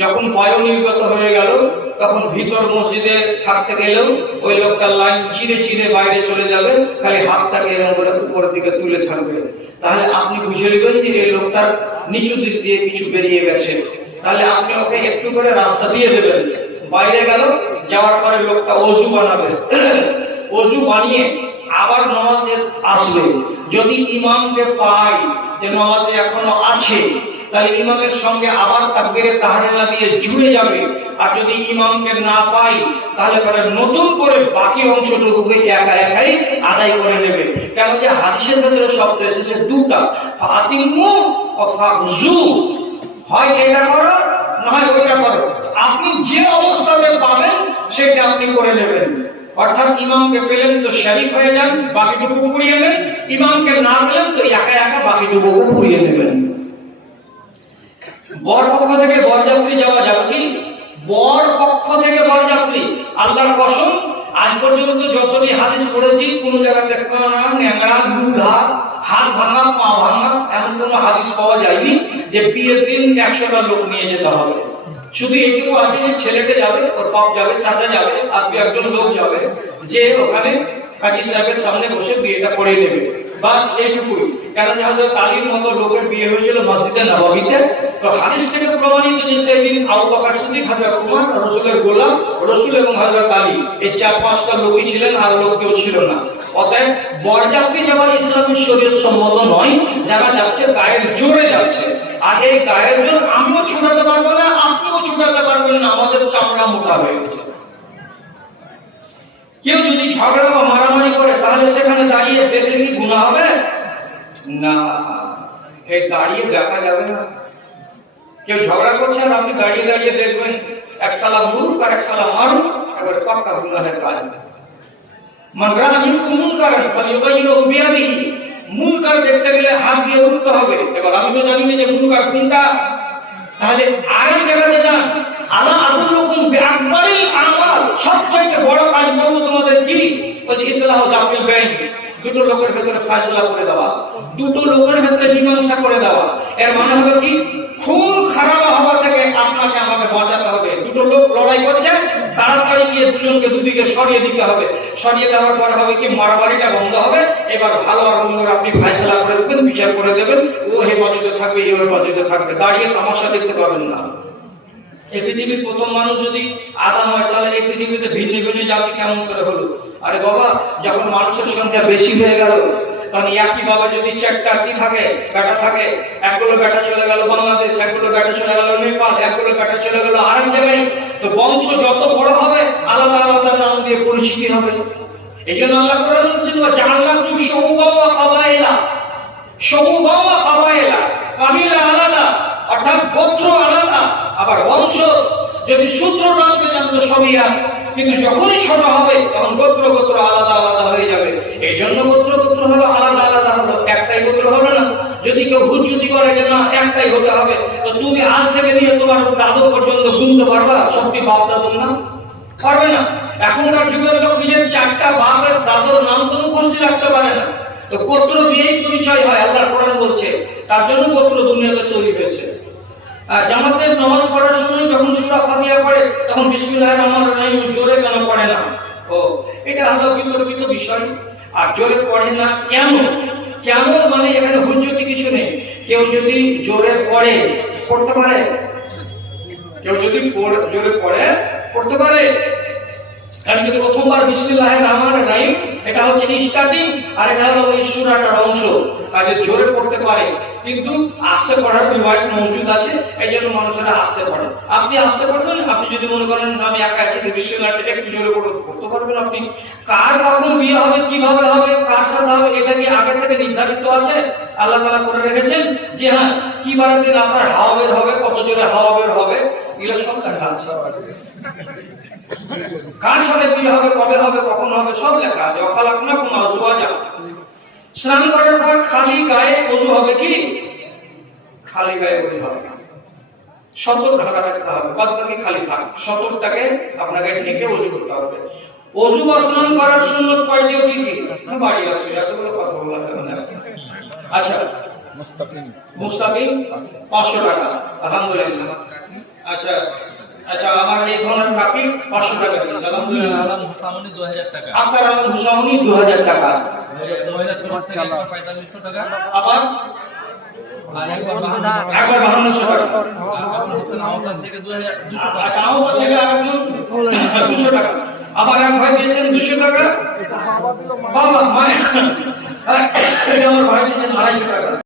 যখন বয়স নির্গত হয়ে গেল তখন ভিতর মসজিদে থাকতে গেলেও ওই লোকটার লাইন চিরে চিরে বাইরে চলে যাবে, খালি হাতটাকে এরকম করে উপরের দিকে তুলে থাকবে। তাহলে আপনি বুঝে নেবেন যে এই লোকটার নিচু দিক দিয়ে কিছু বেরিয়ে গেছে। তাহলে আপনি ওকে একটু করে রাস্তা দিয়ে দেবেন। বাইরে গেল, যাওয়ার পরে লোকটা অজু বানাবে, অজু বানিয়ে আবার নামাজে আসবে। যদি ইমামকে পায় যে নামাজে এখনো আছে, তাহলে ইমামের সঙ্গে আবার তাকবীরে তাহরিমা দিয়ে জুড়ে যাবে। আর যদি ইমামকে না পাই, তাহলে পরে নতুন করে বাকি অংশটুকুকে একা একাই আদায় করে নেবে। কেন যে হাদিসের ভেতরে শব্দ এসেছে দুটা, ফাতিমু ও ফাকজু, হয় এটা করো না হয় ওইটা করো। আপনি যে অবস্থাতে পাবেন সেটা আপনি করে নেবেন। অর্থাৎ ইমামকে পেলেন তো শরীক হয়ে যান, বাকিটুকু পুড়িয়ে নেবেন। ইমামকে না পেলেন তো একা একা বাকিটুকু পুড়িয়ে নেবেন। বর পক্ষ থেকে বরযাত্রী যাওয়া যাবে কি? বর পক্ষ থেকে বরযাত্রী, আল্লাহর কসম আজ পর্যন্ত যতটি হাদিস পড়েছি কোন জায়গাতে ন্যাংরা লুলা হাত ভাঙা পা ভাঙা এমন কোন হাদিস পাওয়া যায়নি যে বিয়ের দিন 100টা লোক নিয়ে যেতে হবে। শুধু এইটুকু আছে যে ছেলেকে যাবে, ওর বাপ যাবে, চাচা যাবে, আর একজন লোক যাবে, যে ওখানে কাজী সাহেবের সামনে বসে বিয়েটা করে দেবে, বাস এইটুকুই। কেন যে হযরত আলীর মতো লোকের বিয়ে হয়েছিল মসজিদে নববীতে। তো হাদিস থেকে প্রমাণিত যে সেদিন আবু বকর সিদ্দিক, হযরত উমর, রাসূলের গোলাম, রাসূল এবং হযরত আলী, এই 4-5টা লোকই ছিলেন, আর লোক কেউ ছিল না। অতএব বরযাত্রী যাওয়া ইসলামী শরীয়ত সম্মত নয়। যারা যাচ্ছে গায়ের জোরে যাচ্ছে, আর এই গায়ের জোর আমিও ছুটাতে পারবো না, আপনিও ছুটাতে পারবেন না, আমাদের চামড়া মোটা হয়ে গেছে। কেউ যদি ঝগড়া বা মারামারি করে, তাহলে সেখানে দাঁড়িয়ে দেখলে কি গুনাহ হবে? না, এই দাঁড়িয়ে দেখা যাবে না। কেউ ঝগড়া করছে আর আপনি দাঁড়িয়ে দাঁড়িয়ে দেখবেন, এক সালা মুরুক আর এক সালা মারুক, এবারে পাক্কা গুনাহের কাজ। মান রাআ মিনকুম মুনকারান ফালিয়ুগাইয়িরহু বিয়াদিহি, মুনকার দেখতে গেলে হাত দিয়ে উঠতে হবে। এবার আমি তো জানি না যে মুনকার কোনটা। তাহলে আরেক জায়গাতে যান, আলা আদুল্লুকুম বিআকবারিল আমাল, সবচেয়ে বড় কাজ বলবো তোমাদের কি? বলছে ইসলাহু যাতিল বাইন, দুটো লোকের ভেতরে ফায়সালা করে দেওয়া, দুটো লোকের ভেতরে মীমাংসা করে দেওয়া। এর মানে হবে কি? খুন খারাপ হওয়া থেকে আপনাকে আমাকে বাঁচাতে হবে। দুটো লোক লড়াই করছে, তাড়াতাড়ি গিয়ে দুজনকে দুদিকে সরিয়ে দিতে হবে। সরিয়ে দেওয়ার পর হবে কি? মারামারিটা বন্ধ হবে। এবার ভালো আর মন্দ আপনি ফায়সালা করে দেবেন, বিচার করে দেবেন। ও হেফাজতে থাকবে, এ হেফাজতে থাকবে, দাঁড়িয়ে তামাশা দেখতে পাবেন না। এই পৃথিবীর প্রথম মানুষ যদি আদাম হয়, তাহলে এই পৃথিবীতে ভিন্ন ভিন্ন জাতি কেমন করে হলো? আরে বাবা, যখন মানুষের সংখ্যা বেশি হয়ে গেল, তখন একই বাবা যদি 4টা কি থাকে, বেটা থাকে, একগুলো বেটা চলে গেল বাংলাদেশ, একগুলো বেটা চলে গেল নেপাল, একগুলো বেটা চলে গেল আরেক জায়গায়। তো বংশ যত বড় হবে, আলাদা আলাদা নাম দিয়ে পরিচিতি হবে। এই জন্য আল্লাহ কোরআন বলছেন, জাআলনাকুম শুউবান ওয়া কাবাইলা, শুউবান ওয়া কাবাইলা, কাবিলা আলাদা, অর্থাৎ গোত্র আলাদা, আবার বংশ যদি সূত্র রাখতে জানতো সবই এক, কিন্তু যখনই ছোট হবে তখন গোত্র গোত্র আলাদা আলাদা হয়ে যাবে। এই জন্য গোত্র গোত্র হলো আলাদা আলাদা হলো, একটাই গোত্র হলো না। যদি কেউ হুজুতি করে যে না একটাই হতে হবে, তো তুমি আজ থেকে নিয়ে তোমার দাদু পর্যন্ত গুনতে পারবা? সত্যি বাপ দাদুর নাম পারবে না। এখনকার যুগের লোক নিজের 4টা বাপের দাদুর নাম তো মুখস্থ রাখতে পারে না। তো গোত্র দিয়েই পরিচয় হয়, আল্লাহর কোরআন বলছে। তার জন্য গোত্র দুনিয়াতে তৈরি হয়েছে। আর জামাতের নামাজ পড়ার সময় যখন সূরা ফাতিহা পড়ে, তখন বিসমিল্লাহির রহমানির রহিম জোরে কেন পড়ে না? ও এটা হলো বিতর্কিত বিষয়। আর জোরে পড়ে না কেন? কেন মানে এখানে হুজ্জতি কিছু নেই। কেউ যদি জোরে পড়ে পড়তে পারে, কেউ যদি জোরে পড়ে পড়তে পারে। কারণ যদি প্রথমবার বিসমিল্লাহির রহমানির রহিম, এটা হচ্ছে স্টার্টিং, আর এটা হলো এই সূরাটার অংশ, কাজে জোরে পড়তে পারে। কিন্তু আস্তে পড়ার রিওয়ায়াত মওজুদ আছে, এই জন্য মানুষেরা আস্তে পড়ে। আপনি আস্তে পড়বেন, আপনি যদি মনে করেন আমি একা আছি, বিসমিল্লাহটা একটু জোরে পড়তে পারবেন আপনি। কার কখন বিয়ে হবে, কিভাবে হবে, কার সাথে হবে, এটা কি আগে থেকে নির্ধারিত আছে? আল্লাহ তাআলা করে রেখেছেন যে হ্যাঁ কি বারের দিন আপনার হাওয়া বের হবে, কত জোরে হাওয়া বের হবে, এগুলো সব লেখা আছে। কার সাথে বিয়ে হবে, কবে হবে, কখন হবে, সব লেখা আছে। ওয়াখালাকনাকুম আজওয়াজা। স্নান করার পর খালি গায়ে ওযু হবে কি? খালি গায়ে ওযু হবে না, সতর ঢাকা রাখতে হবে, বাদ বাকি খালি থাক। সতরটাকে আপনাকে ঢেকে ওযু করতে হবে। ওযু বা স্নান করার সুন্নত কয়টিও কি কি? বাড়ি আছে, এতগুলো কথা বলা যাবে না। আচ্ছা, মুস্তাকিম 500 টাকা, আলহামদুলিল্লাহ। আচ্ছা আচ্ছা, আমার এই ধরনের বাকি 500 টাকা দিয়েছে। আলহামদুলিল্লাহ। আলম হুসামনি 2000 টাকা। আপনার আলম হুসামনি 2000 টাকা। মহিলার তরফ থেকে একবার 4500 টাকা। আবার আর একবার 5200 টাকা। আবুল হোসেন আওতার থেকে 2200 টাকা। আচ্ছা, আমার থেকে আরেকজন 200 টাকা। আবার এক ভাই দিয়েছেন 200 টাকা। বাবা মায়ের এটা আমার ভাই দিয়েছেন 250 টাকা।